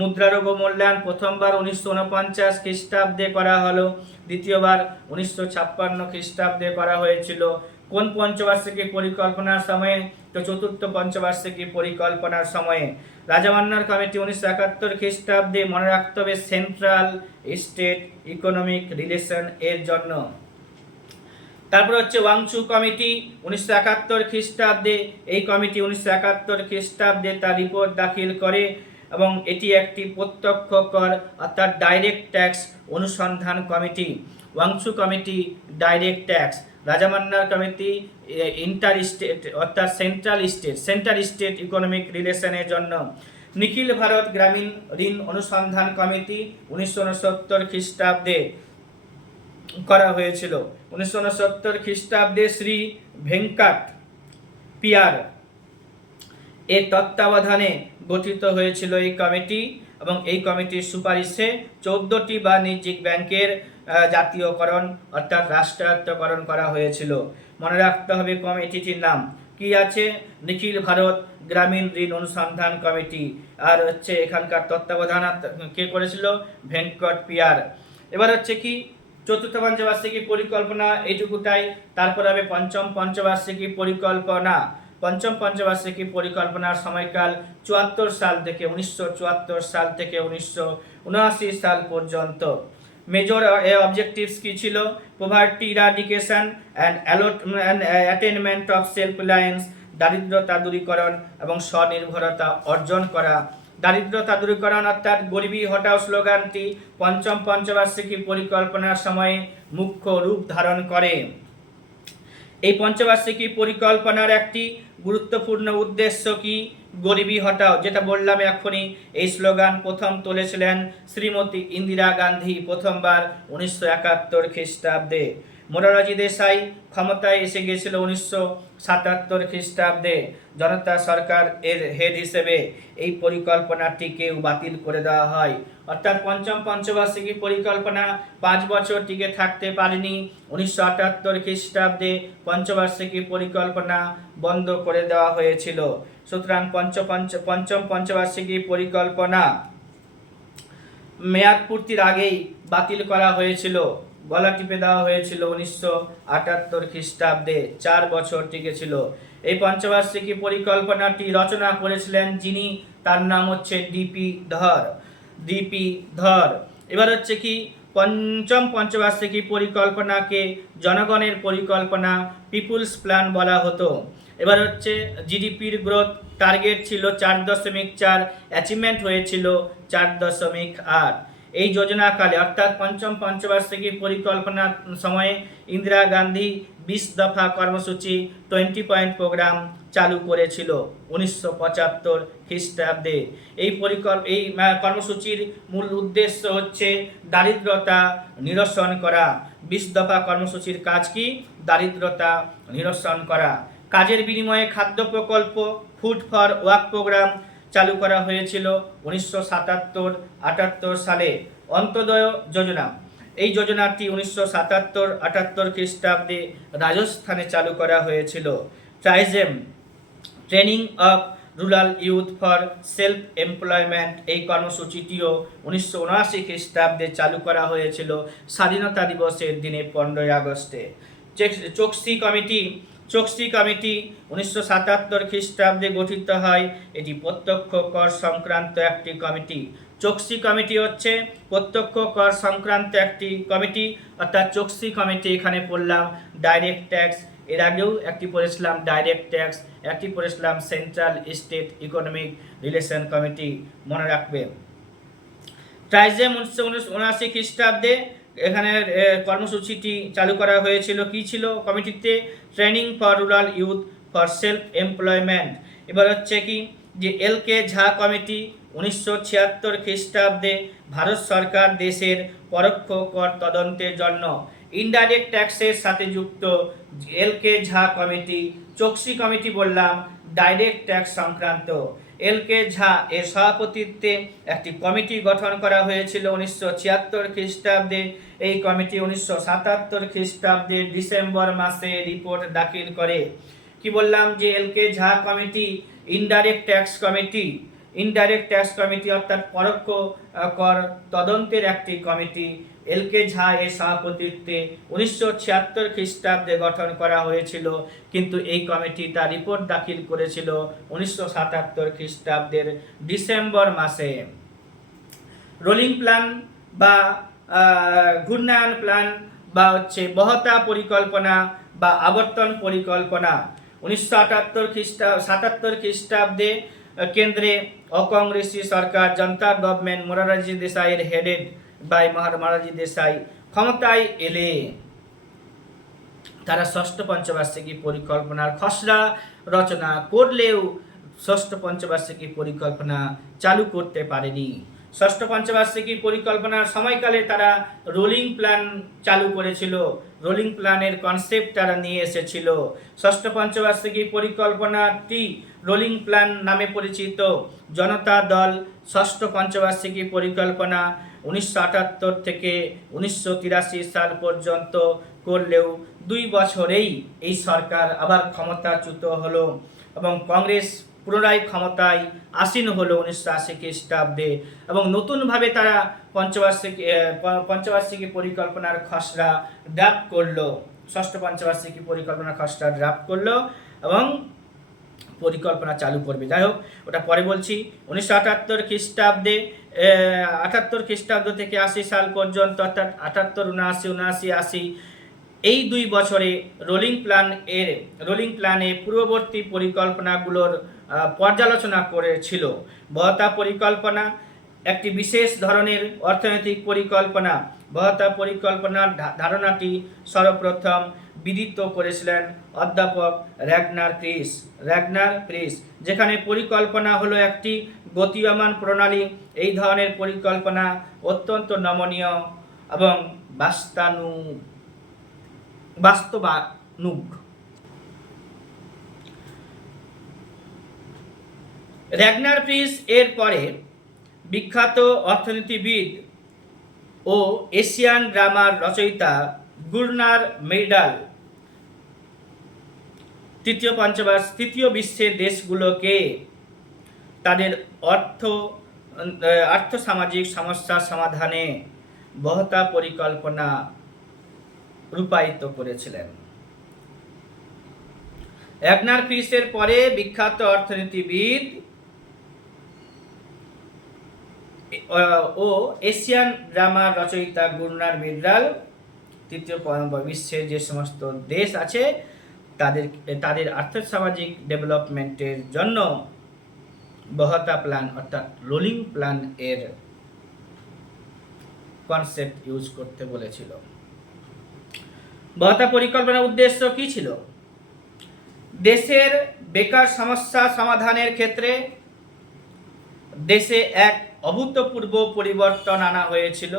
মুদ্রার অবমূল্যায়ন প্রথমবার 1949 খ্রিস্টাব্দে করা হলো, দ্বিতীয়বার 1956 খ্রিস্টাব্দে করা হয়েছিল। কোন পঞ্চবার্ষিকী পরিকল্পনার সময়ে? তো চতুর্থ পঞ্চবার্ষিকী পরিকল্পনার সময়ে। রাজামান্নার কমিটি 1971 খ্রিস্টাব্দে মনে রাখতে হবে সেন্ট্রাল স্টেট ইকোনমিক রিলেশন এর জন্য। তারপর হচ্ছে ওয়াংচু কমিটি 1971 খ্রিস্টাব্দে। এই কমিটি 1971 খ্রিস্টাব্দে তার রিপোর্ট দাখিল করে এবং এটি একটি প্রত্যক্ষ কর অর্থাৎ ডাইরেক্ট ট্যাক্স অনুসন্ধান কমিটি। Wanchoo committee direct tax, Rajamannar committee inter state অর্থাৎ সেন্ট্রাল স্টেট ইকোনমিক রিলেশনের জন্য। নিখিল ভারত গ্রামীণ ঋণ অনুসন্ধান কমিটি 1969 খ্রিস্টাব্দে করা হয়েছিল। 1969 খ্রিস্টাব্দে শ্রী ভেঙ্কট পিয়ার এর তত্ত্বাবধানে গঠিত হয়েছিল এই কমিটি এবং এই কমিটির সুপারিশে 14টি বাণিজ্যিক ব্যাংকের জাতীয়করণ অর্থাৎ রাষ্ট্রায়ত্তকরণ করা হয়েছিল। মনে রাখতে হবে কমিটিটির নাম কি আছে, নিখিল ভারত গ্রামীণ ঋণ অনুসন্ধান কমিটি। আর হচ্ছে এখানকার তত্ত্বাবধান কে করেছিল? ভেঙ্কট পিয়ার। এবার হচ্ছে কি চতুর্থ পঞ্চবার্ষিকী পরিকল্পনা এইটুকুটাই। তারপর হবে পঞ্চম পঞ্চবার্ষিকী পরিকল্পনা। পঞ্চম পঞ্চবার্ষিকী পরিকল্পনার সময়কাল 74 সাল থেকে 1974 সাল থেকে 1979 সাল পর্যন্ত। মেজর অবজেক্টিভস কি ছিল? Poverty eradication and attainment of self reliance, দারিদ্রতা দূরীকরণ এবং স্বনির্ভরতা অর্জন করা। দারিদ্রতা দূরীকরণ অর্থাৎ গরিবি হটাও স্লোগানটি পঞ্চম পঞ্চবার্ষিকী পরিকল্পনার সময়ে মুখ্য রূপ ধারণ করে। এই পঞ্চবার্ষিকী পরিকল্পনার একটি গুরুত্বপূর্ণ উদ্দেশ্য কি? গরিবি হটাও, যেটা বললাম এখনই। এই স্লোগান প্রথম তুলেছিলেন শ্রীমতী ইন্দিরা গান্ধী প্রথমবার 1971 খ্রিস্টাব্দে। মোরারজি দেশাই ক্ষমতায় এসে গিয়েছিল 1977 খ্রিস্টাব্দে। জনতা সরকার এর হেড হিসেবে এই পরিকল্পনাটিকেও বাতিল করে দেওয়া হয়। অর্থাৎ পঞ্চম পঞ্চবার্ষিকী পরিকল্পনা 5 বছর টিকে থাকতে পারেনি। 1978 খ্রিস্টাব্দে পঞ্চবার্ষিকী পরিকল্পনা বন্ধ করে দেওয়া হয়েছিল। সুতরাং পঞ্চম পঞ্চবার্ষিকী পরিকল্পনা মেয়াদ পূর্তির আগেই বাতিল করা হয়েছিল। গলা টিপে দেওয়া হয়েছিল 1978 খ্রিস্টাব্দে, 4 বছর টিকেছিল। এই পঞ্চবার্ষিকী পরিকল্পনাটি রচনা করেছিলেন যিনি, তার নাম হচ্ছে ডিপি ধর। এবার হচ্ছে কি, পঞ্চম পঞ্চবার্ষিকী পরিকল্পনাকে জনগণের পরিকল্পনা, পিপুলস প্ল্যান বলা হতো। এবার হচ্ছে জিডিপির গ্রোথ টার্গেট ছিল 4.4, অ্যাচিভমেন্ট হয়েছিল 4.8। এই যোজনাকালে অর্থাৎ পঞ্চম পঞ্চবার্ষিকী পরিকল্পনার সময়ে ইন্দিরা গান্ধী 20 দফা কর্মসূচি 20 পয়েন্ট প্রোগ্রাম চালু করেছিল 1975 খ্রিস্টাব্দে। এই কর্মসূচির মূল উদ্দেশ্য হচ্ছে দারিদ্রতা নিরসন করা। 20 দফা কর্মসূচির কাজ কি? দারিদ্রতা নিরসন করা। কাজের বিনিময়ে খাদ্য প্রকল্প, ফুড ফর ওয়ার্ক প্রোগ্রাম চালু করা হয়েছিল 1977-78 সালে। অন্তোদয় যোজনা, এই যোজনাটি 1977-78 খ্রিস্টাব্দে রাজস্থানে চালু করা হয়েছিল। TRYSEM, training of rural youth for self employment, এই কর্মসূচিটিও 1979 খ্রিস্টাব্দে চালু করা হয়েছিল স্বাধীনতা দিবসের দিনে 15 আগস্টে। চোকসি কমিটি 1977 খ্রিস্টাব্দে গঠিত হয়। এটি প্রত্যক্ষ কর সংক্রান্ত একটি কমিটি। চোকসি কমিটি হচ্ছে প্রত্যক্ষ কর সংক্রান্ত একটি কমিটি, অর্থাৎ চোকসি কমিটি এখানে পড়লাম ডাইরেক্ট ট্যাক্স, এর আগেও একটি পড়েছিলাম ডাইরেক্ট ট্যাক্স, একটি পড়েছিলাম central state economic relation committee, মনে রাখবে। ট্রাইজেম 1979 খ্রিস্টাব্দে এখানে কর্মসূচিটি চালু করা হয়েছিল। কি ছিল কমিটিতে? Training for rural youth for self employment. এবার হচ্ছে কি যে এল.কে. ঝা কমিটি 1976 খ্রিস্টাব্দে ভারত সরকার দেশের পরোক্ষ কর তদন্তের জন্য ইনডাইরেক্ট ট্যাক্সের সাথে যুক্ত এল.কে. ঝা কমিটি। চোকসি কমিটি বললাম ডাইরেক্ট ট্যাক্স সংক্রান্ত। এল.কে. ঝা এর সভাপতিত্বে একটি কমিটি গঠন করা হয়েছিল 1976 খ্রিস্টাব্দে। এই কমিটি 1977 খ্রিস্টাব্দে ডিসেম্বর মাসে রিপোর্ট দাখিল করে। কি বললাম যে এল.কে. ঝা কমিটি ইনডাইরেক্ট ট্যাক্স কমিটি অর্থাৎ পরোক্ষ কর তদন্তের একটি কমিটি। এল.কে. ঝা এর সভাপতিত্বে 1976 খ্রিস্টাব্দে গঠন করা হয়েছিল, কিন্তু এই কমিটি তার রিপোর্ট দাখিল করেছিল 1977 খ্রিস্টাব্দের ডিসেম্বর মাসে। রোলিং প্ল্যান বা ঘূর্ণায়ন প্ল্যান বা হচ্ছে বহতা পরিকল্পনা বা আবর্তন পরিকল্পনা 1977 খ্রিস্টাব্দে কেন্দ্রে অকংগ্রেসি সরকার, জনতা গভর্নমেন্ট মোরারজি দেশাইয়ের হেডেড বাই মোরারজি দেশাই ক্ষমতায় এলে তারা ষষ্ঠ পঞ্চবার্ষিকী পরিকল্পনার খসড়া রচনা করলেও ষষ্ঠ পঞ্চবার্ষিকী পরিকল্পনা চালু করতে পারেনি। ষষ্ঠ পঞ্চবার্ষিকী পরিকল্পনার সময়কালে তারা রোলিং প্ল্যান চালু করেছিল, রোলিং প্ল্যানের কনসেপ্ট তারা নিয়ে এসেছিল। ষষ্ঠ পঞ্চবার্ষিকী পরিকল্পনাটি রোলিং প্ল্যান নামে পরিচিত। জনতা দল ষষ্ঠ পঞ্চবার্ষিকী পরিকল্পনা 1978 থেকে 1983 সাল পর্যন্ত করলেও 2 বছরেই এই সরকার আবার ক্ষমতাচ্যুত হলো এবং কংগ্রেস পুনরায় ক্ষমতায় আসীন হলো 1980 খ্রিস্টাব্দে এবং নতুনভাবে তারা পঞ্চবার্ষিকী পরিকল্পনার খসড়া ড্রাফট করলো। ষষ্ঠ পঞ্চবার্ষিকী পরিকল্পনার খসড়া ড্রাফট করলো এবং পরিকল্পনা চালু করবে। যাই হোক, ওটা পরে বলছি। 1978 খ্রিস্টাব্দে 78 খ্রিস্টাব্দ থেকে 80 সাল পর্যন্ত, অর্থাৎ 78, 79, 80 এই 2 বছরে রোলিং প্ল্যানে পূর্ববর্তী পরিকল্পনাগুলোর পর্যালোচনা করেছিল। বহতা পরিকল্পনা একটি বিশেষ ধরনের অর্থনৈতিক পরিকল্পনা। বহতা পরিকল্পনার ধারণাটি সর্বপ্রথম বিদিত করেছিলেন অধ্যাপক র্যাগনার প্রিস, যেখানে পরিকল্পনা হলো একটি গতিয়মান প্রণালী। এই ধরনের পরিকল্পনা অত্যন্ত নমনীয় এবং বাস্তবানুগ। র্যাগনার প্রিস এর পরে বিখ্যাত অর্থনীতিবিদ ও এশিয়ান ড্রামার রচয়িতা গুরনার মেইডাল তৃতীয় বিশ্বের দেশগুলোকে তাদের আর্থ সামাজিক সমস্যা সমাধানে বহতা পরিকল্পনা রূপায়িত করেছিলেন। এগনার ফিসের পরে বিখ্যাত অর্থনীতিবিদ ও এশিয়ান ড্রামার রচয়িতা গুরনার মিনরাল তৃতীয় বিশ্বের যে সমস্ত দেশ আছে তাদের আর্থসামাজিক ডেভেলপমেন্টের জন্য বহতা প্ল্যান অর্থাৎ রোলিং প্ল্যান এর কনসেপ্ট ইউজ করতে বলেছিল। বহতা পরিকল্পনার উদ্দেশ্য কি ছিল? দেশের বেকার সমস্যা সমাধানের ক্ষেত্রে দেশে এক অভূতপূর্ব পরিবর্তন আনা হয়েছিল।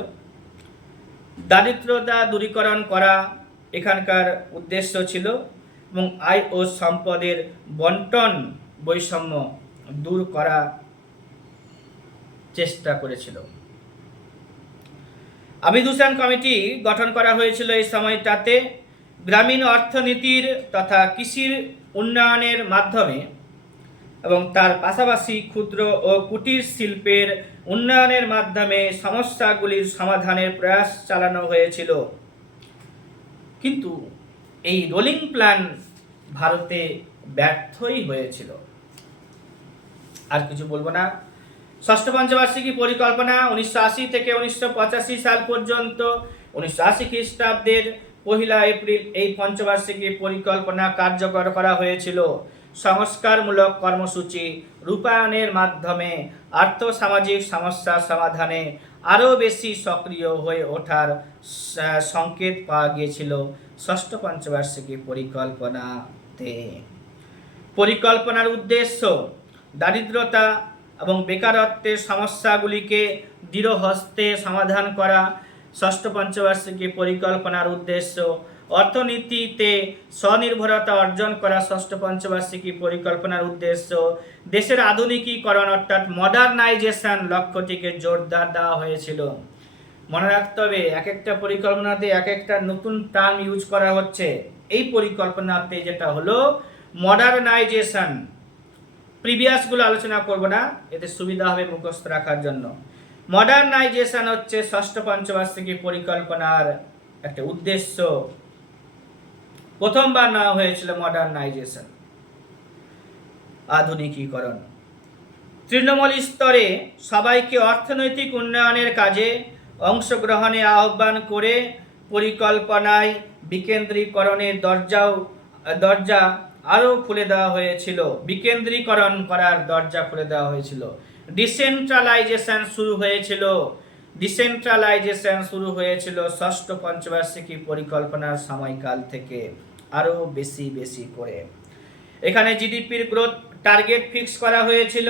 দারিদ্রতা দূরীকরণ করা এখানকার উদ্দেশ্য ছিল এবং আয় ও সম্পদের বন্টন বৈষম্য দূর করা চেষ্টা করেছিল। আবিদ হুসেন কমিটি গঠন করা হয়েছিল এই সময়টাতে গ্রামীণ অর্থনীতির তথা কৃষির উন্নয়নের মাধ্যমে এবং তার পাশাপাশি ক্ষুদ্র ও কুটির শিল্পের উন্নয়নের মাধ্যমে সমস্যাগুলির সমাধানের প্রয়াস চালানো হয়েছিল। কিন্তু এই রোলিং প্ল্যান ভারতে ব্যর্থই হয়েছিল। আর কিছু বলবো না। ষষ্ঠ পঞ্চবার্ষিকী পরিকল্পনা 1980 থেকে 1985 সাল পর্যন্ত 1980 খ্রিস্টাব্দের 1 এপ্রিল এই পঞ্চবার্ষিকী পরিকল্পনা কার্যকর করা হয়েছিল। সংস্কারমূলক কর্মসূচি রূপায়ণের মাধ্যমে আর্থসামাজিক সমস্যা সমাধানে আরও বেশি সক্রিয় হয়ে ওঠার সংকেত পাওয়া গিয়েছিল ষষ্ঠ পঞ্চবার্ষিকী পরিকল্পনাতে। পরিকল্পনার উদ্দেশ্য দারিদ্রতা এবং বেকারত্বের সমস্যাগুলিকে দৃঢ়হস্তে সমাধান করা। ষষ্ঠ পঞ্চবার্ষিকী পরিকল্পনার উদ্দেশ্য অর্থনীতিতে স্বনির্ভরতা অর্জন করা। ষষ্ঠ পঞ্চবার্ষিকী পরিকল্পনার উদ্দেশ্য দেশের আধুনিকীকরণ অর্থাৎ মডার্নাইজেশন লক্ষ্যটিকে জোরদার দেওয়া হয়েছিল। মনে রাখতে হবে এক একটা পরিকল্পনাতে এক একটা নতুন টার্ম ইউজ করা হচ্ছে। এই পরিকল্পনাতে যেটা হলো মডার্নাইজেশন, প্রিভিয়াসগুলো আলোচনা করব না, এতে সুবিধা হবে মুখস্থ রাখার জন্য। মডার্নাইজেশন হচ্ছে ষষ্ঠ পঞ্চবার্ষিকী পরিকল্পনার একটা উদ্দেশ্য। প্রথমবার নেওয়া হয়েছিল মডার্নাইজেশন, আধুনিকীকরণ। তৃণমূল স্তরে সবাইকে অর্থনৈতিক উন্নয়নের কাজে অংশগ্রহণে আহ্বান করে পরিকল্পনায় বিকেন্দ্রীকরণের দরজা আরও খুলে দেওয়া হয়েছিল। বিকেন্দ্রীকরণ করার দরজা খুলে দেওয়া হয়েছিল। ডিসেন্ট্রালাইজেশন শুরু হয়েছিল ষষ্ঠ পঞ্চবার্ষিকী পরিকল্পনার সময়কাল থেকে আরও বেশি করে। এখানে জিডিপির গ্রোথ টার্গেট ফিক্স করা হয়েছিল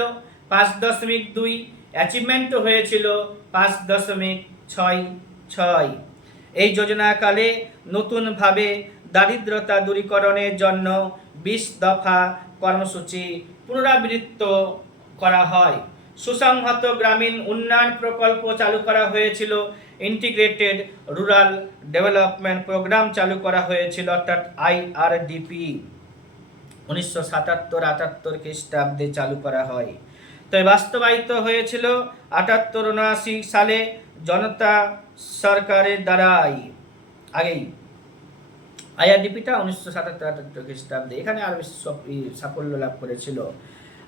5.2, অ্যাচিভমেন্ট হয়েছিল 5.66। এই যোজনাকালে নতুনভাবে দারিদ্রতা দূরীকরণের জন্য 20 দফা কর্মসূচি পুনরাবৃত্ত করা হয়। সুসংহত গ্রামীণ উন্নয়ন প্রকল্প চালু করা হয়েছিল। ইন্টিগ্রেটেড রুরাল ডেভেলপমেন্ট প্রোগ্রাম চালু করা হয়েছিল অর্থাৎ IRDP 1977-78 খ্রিস্টাব্দে চালু করা হয়। তো বাস্তবায়িত হয়েছিল 78-79 সালে জনতা সরকারের দ্বারাই। আগেই IRDPটা 1977-78 খ্রিস্টাব্দে, এখানে আরো বেশি সাফল্য লাভ করেছিল।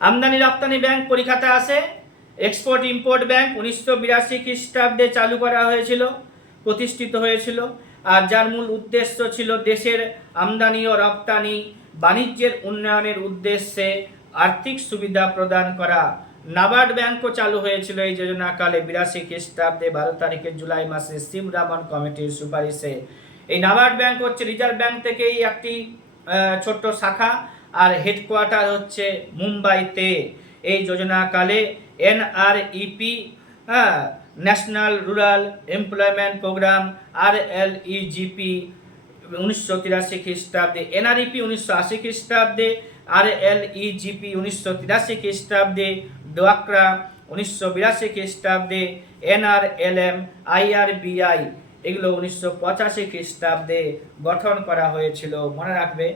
আমদানি রপ্তানি ব্যাংক পরীক্ষাতে আসে। এক্সপোর্ট ইম্পোর্ট ব্যাংক 1982 খ্রিস্টাব্দে চালু করা হয়েছিল, প্রতিষ্ঠিত হয়েছিল। আর যার মূল উদ্দেশ্য ছিল দেশের আমদানি ও রপ্তানি বাণিজ্যের উন্নয়নের উদ্দেশ্যে আর্থিক সুবিধা প্রদান করা। নাবার্ড ব্যাংকও চালু হয়েছিল এই যোজনাকালে 82 খ্রিস্টাব্দে 12 তারিখে জুলাই মাসে শিবরামন কমিটির সুপারিশে। এই নাবার্ড ব্যাংক হচ্ছে রিজার্ভ ব্যাংক থেকেই একটি ছোট্ট শাখা, আর হেডকোয়ার্টার হচ্ছে মুম্বাইতে। এই যোজনাকালে NREP national rural employment programme RLEGP 1983 খ্রিস্টাব্দে, NREP 1980 খ্রিস্টাব্দে, RLEGP 1983 খ্রিস্টাব্দে, ডোয়াকরা 1982 খ্রিস্টাব্দে, NRLM IRBI এগুলো 1985 খ্রিস্টাব্দে গঠন করা হয়েছিল। মনে রাখবে,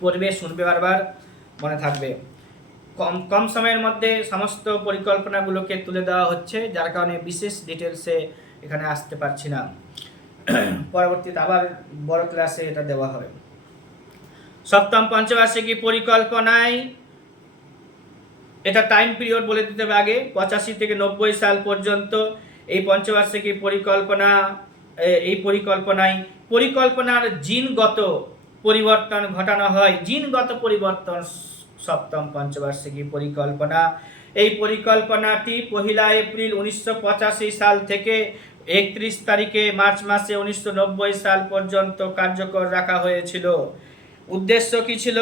পড়বে, শুনবে, বারবার মনে থাকবে। কম সময়ের মধ্যে সমস্ত পরিকল্পনাগুলোকে তুলে দেওয়া হচ্ছে, যার কারণে বিশেষ ডিটেলসে এখানে আসতে পারছি না। পরবর্তীতে আবার বড় ক্লাসে এটা দেওয়া হবে। সপ্তম পঞ্চবার্ষিকী পরিকল্পনায় এটা টাইম পিরিয়ড বলে দিতে হবে আগে, 85 থেকে 90 সাল পর্যন্ত এই পঞ্চবার্ষিকী এই পরিকল্পনার জিনগত পরিবর্তন ঘটানো হয়। জিনগত পরিবর্তন সপ্তম পঞ্চবার্ষিকী পরিকল্পনা। এই পরিকল্পনাটি 1 এপ্রিল 1985 সাল থেকে 31 তারিখে মার্চ মাসে 1990 সাল পর্যন্ত কার্যকর রাখা হয়েছিল। উদ্দেশ্য কি ছিল?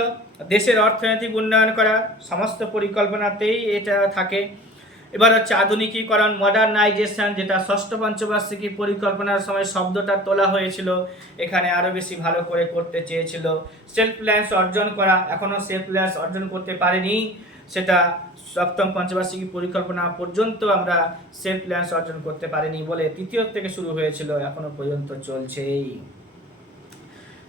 দেশের অর্থনৈতিক উন্নয়ন করা, সমস্ত পরিকল্পনাতেই এটা থাকে। এবার হচ্ছে আধুনিকীকরণ, মডার্নাইজেশন, যেটা ষষ্ঠ পঞ্চবার্ষিকী পরিকল্পনার সময় শব্দটা তোলা হয়েছিল, এখানে আরও বেশি ভালো করে করতে চেয়েছিল। সেলফ রিলায়েন্স অর্জন করা, এখনও সেলফ রিলায়েন্স অর্জন করতে পারেনি, সেটা সপ্তম পঞ্চবার্ষিকী পরিকল্পনা পর্যন্ত আমরা সেলফ রিলায়েন্স অর্জন করতে পারিনি বলে তৃতীয় থেকে শুরু হয়েছিল, এখনো পর্যন্ত চলছেই।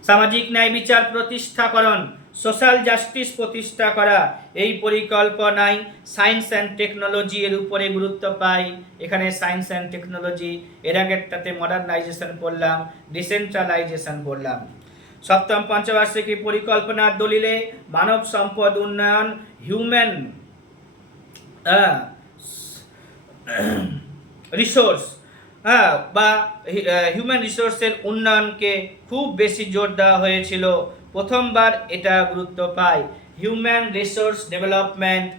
সামাজিক ন্যায় বিচার প্রতিষ্ঠাকরণ, সোশ্যাল জাস্টিস প্রতিষ্ঠা করা, এই পরিকল্পনায় সায়েন্স অ্যান্ড টেকনোলজি এর উপরে গুরুত্ব পায়। এখানে সায়েন্স অ্যান্ড টেকনোলজি, এর আগেরটাতে মডার্নাইজেশন পড়লাম, ডিসেন্ট্রালাইজেশন পড়লাম। সপ্তম পঞ্চবার্ষিকী পরিকল্পনার দলিলে মানব সম্পদ উন্নয়ন, হিউম্যান রিসোর্স বা হিউম্যান রিসোর্সের উন্নয়নকে খুব বেশি জোর দেওয়া হয়েছিল। প্রথমবার এটা গুরুত্ব পায়। হিউম্যান রিসোর্স ডেভেলপমেন্ট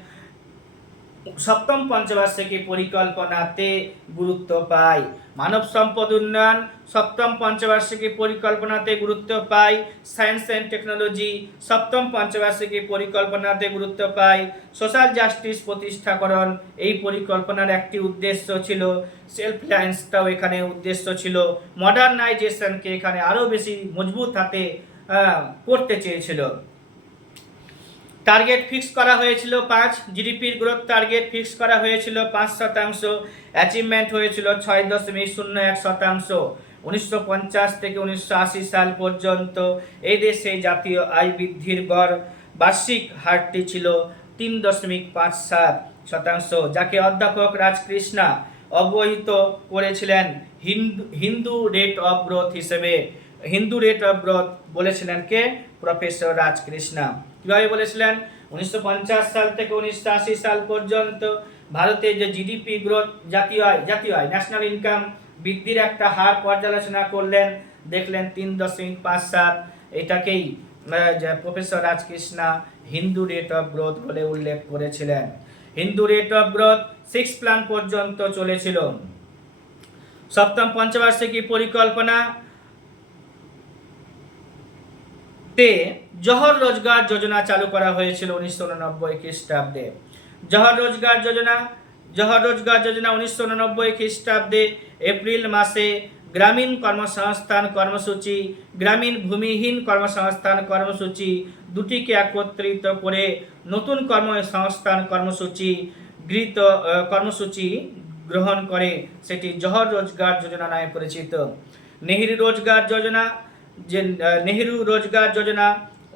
সপ্তম পঞ্চবার্ষিকী পরিকল্পনাতে গুরুত্ব পায়। মানব সম্পদ উন্নয়ন সপ্তম পঞ্চবার্ষিকী পরিকল্পনাতে গুরুত্ব পায়। সায়েন্স অ্যান্ড টেকনোলজি সপ্তম পঞ্চবার্ষিকী পরিকল্পনাতে গুরুত্ব পায়। সোশ্যাল জাস্টিস প্রতিষ্ঠাকরণ এই পরিকল্পনার একটি উদ্দেশ্য ছিল। সেলফ রিলায়েন্সটাও এখানে উদ্দেশ্য ছিল। মডার্নাইজেশনকে এখানে আরও বেশি মজবুত হাতে করতে চেয়েছিল। টার্গেট ফিক্স করা হয়েছিল 5, জিডিপির গ্রোথ টার্গেট ফিক্স করা হয়েছিল 5%, অ্যাচিভমেন্ট হয়েছিল 6.01%। 1950 থেকে 1980 সাল পর্যন্ত এই দেশে জাতীয় আয় বৃদ্ধির গড় বার্ষিক হারটি ছিল 3.57%, যাকে অধ্যাপক রাজকৃষ্ণা অবহিত করেছিলেন হিন্দু রেট অফ গ্রোথ হিসেবে। হিন্দু রেট অফ গ্রোথ বলেছিলেন কে? প্রফেসর রাজকৃষ্ণা। কীভাবে বলেছিলেন? 1950 সাল থেকে 1980 সাল পর্যন্ত ভারতে যে জিডিপি গ্রোথ, জাতীয় আয় ন্যাশনাল ইনকাম বৃদ্ধির একটা হার পর্যালোচনা করলেন, দেখলেন 3.57। এটাকেই professor Rajkrishna Hindu rate of growth বলে উল্লেখ করেছিলেন। Hindu rate of growth 6 plan পর্যন্ত চলেছিল। সপ্তম পঞ্চবার্ষিকী পরিকল্পনা জহর রোজগার যোজনা চালু করা হয়েছিল 1989 খ্রিস্টাব্দে। জহর রোজগার যোজনা 1989 খ্রিস্টাব্দে এপ্রিল মাসে গ্রামীণ কর্মসংস্থান কর্মসূচি, গ্রামীণ ভূমিহীন কর্মসংস্থান কর্মসূচি দুটিকে একত্রিত করে নতুন কর্মসংস্থান কর্মসূচি গ্রহণ করে, সেটি জহর রোজগার যোজনা নামে পরিচিত। নেহেরু রোজগার যোজনা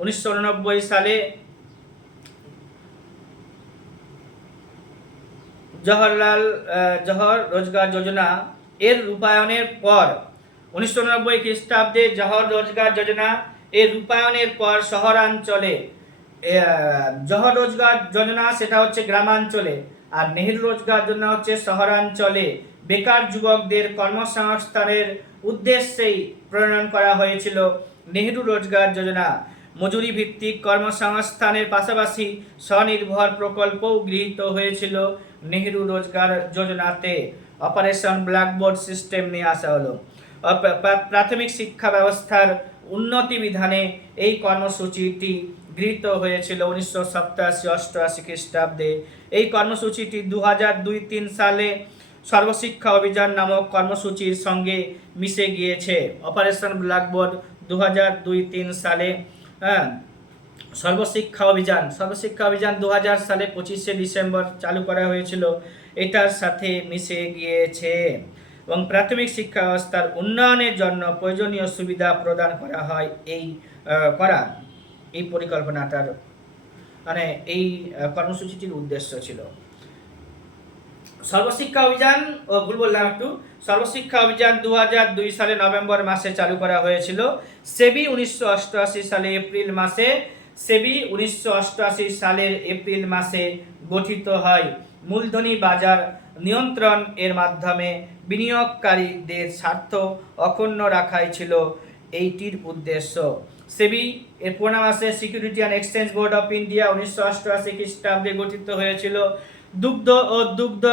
1989 সালে জহর রোজগার যোজনা এর রূপায়ণের পর 1989 খ্রিস্টাব্দে জহর রোজগার যোজনা এর রূপায়ণের পর শহরাঞ্চলে জহর রোজগার যোজনা সেটা হচ্ছে গ্রামাঞ্চলে, আর নেহেরু রোজগার যোজনা হচ্ছে শহরাঞ্চলে বেকার যুবকদের কর্মসংস্থানের উদ্দেশ্যেই প্রণয়ন করা হয়েছিল নেহেরু রোজগার যোজনা। মজুরি ভিত্তিক কর্মসংস্থানের পাশাপাশি স্বনির্ভর প্রকল্পও গৃহীত হয়েছিল নেহেরু রোজগার যোজনাতে। অপারেশন ব্ল্যাকবোর্ড সিস্টেম নিয়ে আসা হলো। প্রাথমিক শিক্ষা ব্যবস্থার উন্নতি বিধানে এই কর্মসূচিটি গৃহীত হয়েছিল 1987-88 খ্রিস্টাব্দে। এই কর্মসূচিটি 2002-03 সালে সর্বশিক্ষা অভিযান নামক কর্মসূচির সঙ্গে মিশে গিয়েছে। অপারেশন ব্ল্যাকবোর্ড 2002-03 সালে, সর্বশিক্ষা অভিযান 2000 সালে 25শে ডিসেম্বর চালু করা হয়েছিল, এটার সাথে মিশে গিয়েছে। এবং প্রাথমিক শিক্ষা ব্যবস্থার উন্নয়নের জন্য প্রয়োজনীয় সুবিধা প্রদান করা হয় এই পরিকল্পনাটার, এই কর্মসূচিটির উদ্দেশ্য ছিল। সর্বশিক্ষা অভিযান ভুল বললাম একটু, সর্বশিক্ষা অভিযান 2002 সালে নভেম্বর মাসে চালু করা হয়েছিল। সেবি 1988 সালে এপ্রিল মাসে সালের এপ্রিল মাসে গঠিত হয়। মূলধনী বাজার নিয়ন্ত্রণ এর মাধ্যমে বিনিয়োগকারীদের স্বার্থ অক্ষুণ্ণ রাখাই ছিল এইটির উদ্দেশ্য। সেবি এর পুরো নাম আছে security and exchange board of India. 1988 খ্রিস্টাব্দে গঠিত হয়েছিল। দুগ্ধ ও দুগ্ধ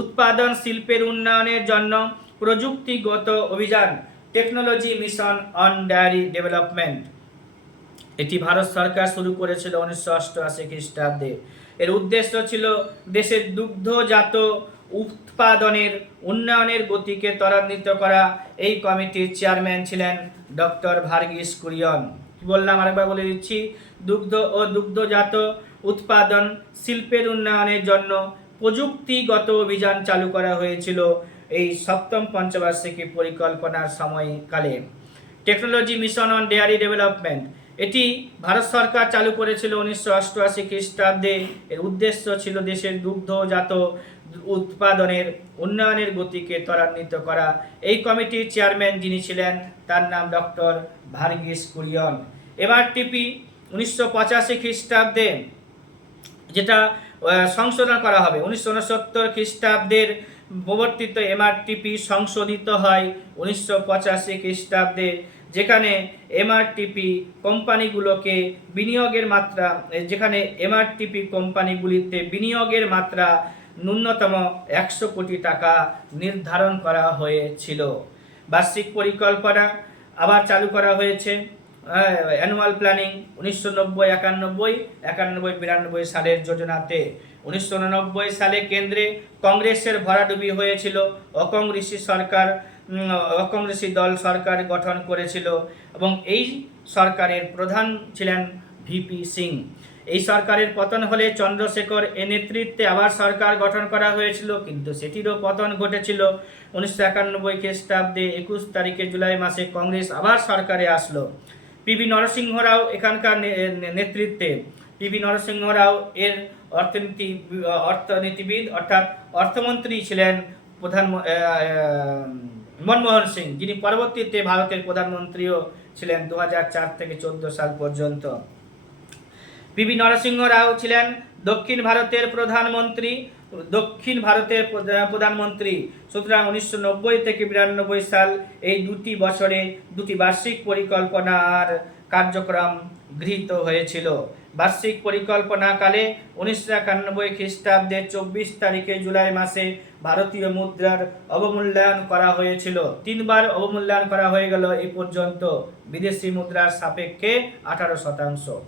উৎপাদন শিল্পের উন্নয়নের জন্য প্রযুক্তিগত অভিযান, technology mission on dairy development, এটি ভারত সরকার শুরু করেছিল 1988 খ্রিস্টাব্দে। এর উদ্দেশ্য ছিল দেশের দুগ্ধজাত উৎপাদনের উন্নয়নের গতিকে ত্বরান্বিত করা। এই কমিটির চেয়ারম্যান ছিলেন ডক্টর ভার্গিস কুরিয়ন। কি বললাম আরেকবার বলে দিচ্ছি, দুগ্ধ ও দুগ্ধজাত উৎপাদন শিল্পের উন্নয়নের জন্য প্রযুক্তিগত অভিযান চালু করা হয়েছিল এই সপ্তম পঞ্চবার্ষিকী পরিকল্পনার সময়কালে। Technology mission on dairy development, এটি ভারত সরকার চালু করেছিল 1988 খ্রিস্টাব্দে। এর উদ্দেশ্য ছিল দেশের দুগ্ধজাত উৎপাদনের উন্নয়নের গতিকে ত্বরান্বিত করা। এই কমিটির চেয়ারম্যান যিনি ছিলেন তার নাম ডক্টর ভার্গিস কুরিয়ন। এমআরটিপি 1985 খ্রিস্টাব্দে যেটা সংশোধন করা হবে, 1969 খ্রিস্টাব্দের প্রবর্তিত এমআরটিপি সংশোধিত হয় 1985 খ্রিস্টাব্দে, যেখানে এমআরটিপি কোম্পানিগুলোকে বিনিয়োগের মাত্রা, যেখানে এমআরটিপি কোম্পানিগুলিতে বিনিয়োগের মাত্রা ন্যূনতম 100 কোটি টাকা নির্ধারণ করা হয়েছিল। বার্ষিক পরিকল্পনা আবার চালু করা হয়েছে অ্যানুয়াল প্ল্যানিং 1990, 91, 92 সালের যোজনাতে। 1989 সালে কেন্দ্রে কংগ্রেসের ভরাডুবি হয়েছিল। অকংগ্রেসি দল সরকার গঠন করেছিল এবং এই সরকারের প্রধান ছিলেন ভিপি সিং। এই সরকারের পতন হলে চন্দ্রশেখর এর নেতৃত্বে আবার সরকার গঠন করা হয়েছিল, কিন্তু সেটিরও পতন ঘটেছিল। 1991 খ্রিস্টাব্দে 21 তারিখে জুলাই মাসে কংগ্রেস আবার সরকারে আসলো। পিভি নরসিংহ রাও এখানকার নেতৃত্বে, পিভি নরসিংহ রাও এর অর্থনীতিবিদ অর্থাৎ অর্থমন্ত্রী ছিলেন মনমোহন সিং, যিনি পরবর্তীতে ভারতের প্রধানমন্ত্রীও ছিলেন 2004 থেকে 14 সাল পর্যন্ত। পিভি নরসিংহ রাও ছিলেন দক্ষিণ ভারতের প্রধানমন্ত্রী। সুতরাং 1990 থেকে 92 সাল এই দুটি বছরে দুটি বার্ষিক পরিকল্পনার কার্যক্রম গৃহীত হয়েছিল। বার্ষিক পরিকল্পনাকালে 1991 খ্রিস্টাব্দের 24 তারিখে জুলাই মাসে ভারতীয় মুদ্রার অবমূল্যায়ন করা হয়েছিল। 3 বার অবমূল্যায়ন করা হয়ে গেল এই পর্যন্ত, বিদেশি মুদ্রার সাপেক্ষে 18%।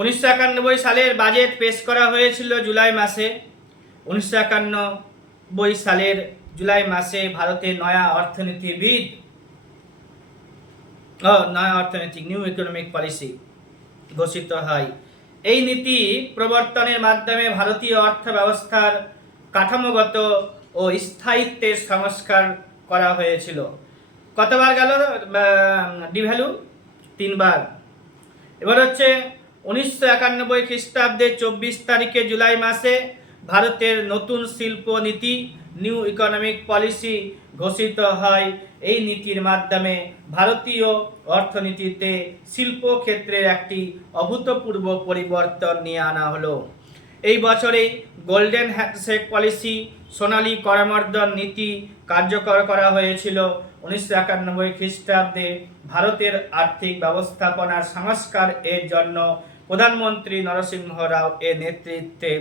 (1991) সালের বাজেট পেশ করা হয়েছিল জুলাই মাসে। 1991 সালের জুলাই মাসে ভারতের নয়া অর্থনৈতিক নিউ ইকোনমিক পলিসি ঘোষিত হয়। এই নীতি প্রবর্তনের মাধ্যমে ভারতীয় অর্থ ব্যবস্থার কাঠামোগত ও স্থায়িত্বের সংস্কার করা হয়েছিল। কতবার গেল ডিভ্যালু? 3 বার। এবার হচ্ছে 1991 খ্রিস্টাব্দে 24 তারিখে জুলাই মাসে ভারতের নতুন শিল্প নীতি নিউ ইকোনমিক পলিসি ঘোষিত হয়। এই নীতির মাধ্যমে ভারতীয় অর্থনীতিতে শিল্প ক্ষেত্রের একটি অভূতপূর্ব পরিবর্তন নিয়ে আনা হলো। এই বছরেই গোল্ডেন হ্যান্ডশেক পলিসি, সোনালী করমর্দন নীতি কার্যকর করা হয়েছিল। 1991 খ্রিস্টাব্দে ভারতের আর্থিক ব্যবস্থাপনার সংস্কার এর জন্য প্রধানমন্ত্রী নরসিংহ রাও এর নেতৃত্বে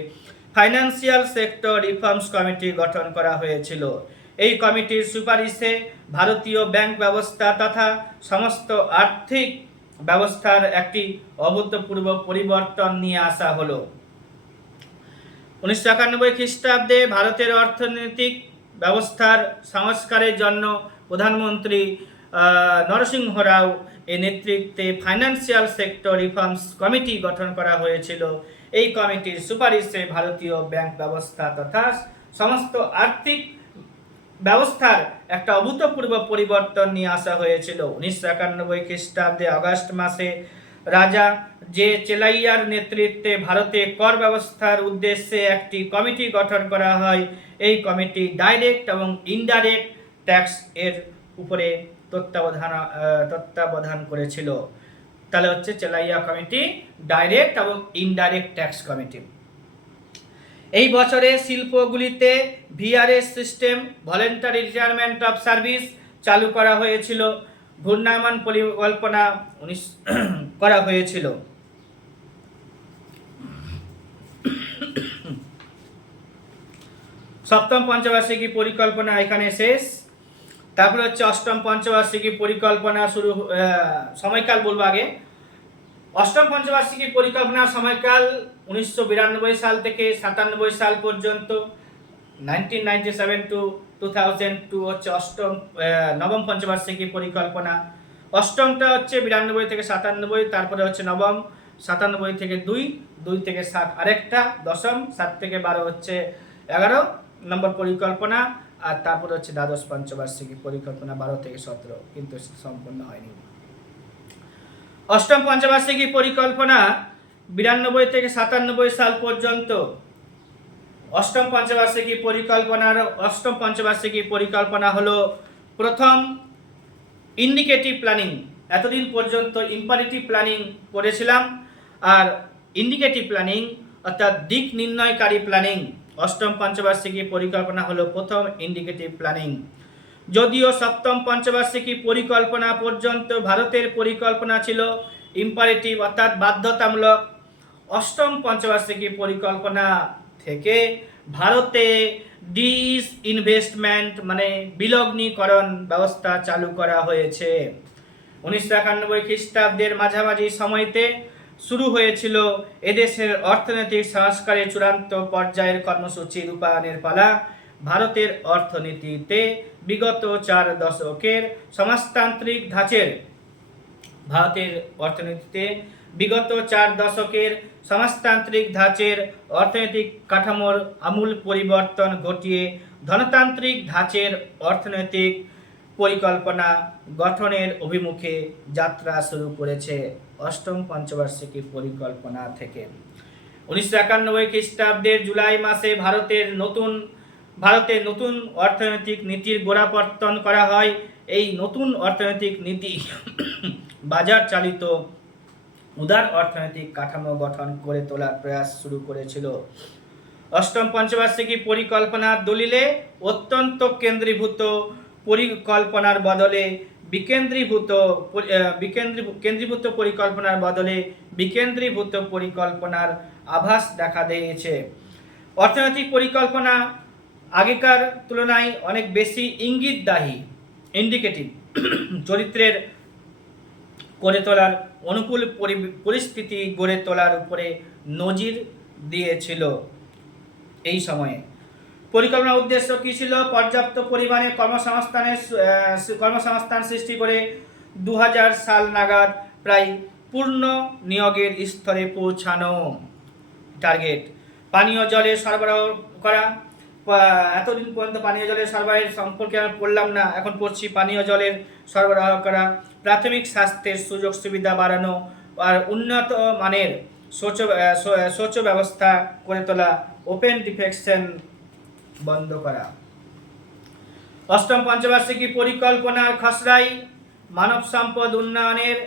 ফাইন্যান্সিয়াল সেক্টর রিফর্মস কমিটি গঠন করা হয়েছিল। এই কমিটির সুপারিশে ভারতীয় ব্যাংক ব্যবস্থা তথা সমস্ত আর্থিক ব্যবস্থার একটি অভূতপূর্ব পরিবর্তন নিয়ে আসা হলো। 1991 খ্রিস্টাব্দে ভারতের অর্থনৈতিক ব্যবস্থার সংস্কারের জন্য প্রধানমন্ত্রী নরসিংহ রাও এর নেতৃত্বে ফাইন্যান্সিয়াল সেক্টর রিফর্মস কমিটি গঠন করা হয়েছিল। এই কমিটির সুপারিশে ভারতীয় ব্যাংক ব্যবস্থা তথা সমস্ত আর্থিক ব্যবস্থার একটা অভূতপূর্ব পরিবর্তন নিয়ে আসা হয়েছিল। 1991 খ্রিস্টাব্দে আগস্ট মাসে রাজা জে চেলাইয়ার নেতৃত্বে ভারতে কর ব্যবস্থার উদ্দেশ্যে একটি কমিটি গঠন করা হয়। এই কমিটি ডাইরেক্ট এবং ইনডাইরেক্ট ট্যাক্স এর উপরে তত্ত্বাবধান করেছিল। তাহলে হচ্ছে চেলাইয়া কমিটি, ডাইরেক্ট এবং ইনডাইরেক্ট ট্যাক্স কমিটি। এই বছরে শিল্পগুলিতে VRS system, voluntary retirement of service চালু করা হয়েছিল। ঘূর্ণায়মান পরিকল্পনা করা হয়েছিল। সপ্তম পঞ্চবার্ষিকী পরিকল্পনা এখানে শেষ। তারপরে হচ্ছে অষ্টম পঞ্চবার্ষিকী পরিকল্পনা শুরু। সময়কাল বলবো আগে। অষ্টম পঞ্চবার্ষিকী পরিকল্পনার সময়কাল 1992 সাল থেকে 97 সাল পর্যন্ত। 1997 to 2002 হচ্ছে নবম পঞ্চবার্ষিকী পরিকল্পনা। অষ্টমটা হচ্ছে 92 থেকে 97, তারপরে হচ্ছে নবম 97 থেকে 2 থেকে 7 আরেকটা, দশম 7 থেকে 12 হচ্ছে 11 নম্বর পরিকল্পনা, আর তারপরে হচ্ছে দ্বাদশ পঞ্চবার্ষিকী পরিকল্পনা 12 থেকে 17, কিন্তু সম্পূর্ণ হয়নি। অষ্টম পঞ্চবার্ষিকী পরিকল্পনা 92 থেকে 97 সাল পর্যন্ত। অষ্টম পঞ্চবার্ষিকী পরিকল্পনা হলো প্রথম ইন্ডিকেটিভ প্ল্যানিং। এতদিন পর্যন্ত ইম্পারেটিভ প্ল্যানিং করেছিলাম, আর ইন্ডিকেটিভ প্ল্যানিং অর্থাৎ দিক নির্ণয়কারী প্ল্যানিং। অষ্টম পঞ্চবার্ষিকী পরিকল্পনা হলো প্রথম ইন্ডিকেটিভ প্ল্যানিং। যদিও সপ্তম পঞ্চবার্ষিকী পরিকল্পনা পর্যন্ত ভারতের পরিকল্পনা ছিল ইম্পারেটিভ অর্থাৎ বাধ্যতামূলক, অষ্টম পঞ্চবার্ষিকী পরিকল্পনা থেকে ভারতে ডিসইনভেস্টমেন্ট মানে বিলগ্নীকরণ ব্যবস্থা চালু করা হয়েছে। 1991 খ্রিস্টাব্দের মাঝামাঝি সময়তে শুরু হয়েছিল এদেশের অর্থনৈতিক সংস্কারের চূড়ান্ত পর্যায়ের কর্মসূচি রূপায়ণের পালা। ভারতের অর্থনীতিতে বিগত 4 দশকের সমাজতান্ত্রিক ধাঁচের অর্থনৈতিক কাঠামোর আমূল পরিবর্তন ঘটিয়ে ধনতান্ত্রিক ধাঁচের অর্থনৈতিক পরিকল্পনা গঠনের অভিমুখে যাত্রা শুরু করেছে অষ্টম পঞ্চবার্ষিকী পরিকল্পনা থেকে। 1991 খ্রিস্টাব্দের জুলাই মাসে ভারতে নতুন অর্থনৈতিক নীতির গোড়াপত্তন করা হয়। এই নতুন অর্থনৈতিক নীতি বাজার চালিত উদার অর্থনৈতিক কাঠামো গঠন করে তোলার প্রয়াস শুরু করেছিল। অষ্টম পঞ্চবার্ষিকী পরিকল্পনার দলিলে অত্যন্ত কেন্দ্রীভূত পরিকল্পনার বদলে কেন্দ্রীভূত পরিকল্পনার বদলে বিকেন্দ্রীভূত পরিকল্পনার আভাস দেখা দিয়েছে। অর্থনৈতিক পরিকল্পনা আগেকার তুলনায় অনেক বেশি ইঙ্গিতদায়ী, ইন্ডিকেটিভ চরিত্রের করে তোলার অনুকূল পরিস্থিতি গড়ে তোলার উপরে নজির দিয়েছিল। এই সময়ে পরিকল্পনার উদ্দেশ্য কী ছিল? পর্যাপ্ত পরিমাণে কর্মসংস্থান সৃষ্টি করে 2000 সাল নাগাদ প্রায় পূর্ণ নিয়োগের স্তরে পৌঁছানো। টার্গেট পানীয় জলের সরবরাহ করা। এতদিন পর্যন্ত পানীয় জলের সরবরাহের সম্পর্কে আমি পড়লাম না, এখন পড়ছি। পানীয় জলের সরবরাহ করা, প্রাথমিক স্বাস্থ্যের সুযোগ সুবিধা বাড়ানো, আর উন্নত মানের শৌচ ব্যবস্থা করে তোলা, ওপেন ডিফেকশন বন্ধ করা। অষ্টম পঞ্চবার্ষিকী পরিকল্পনার খসড়ায় মানব সম্পদ উন্নয়নের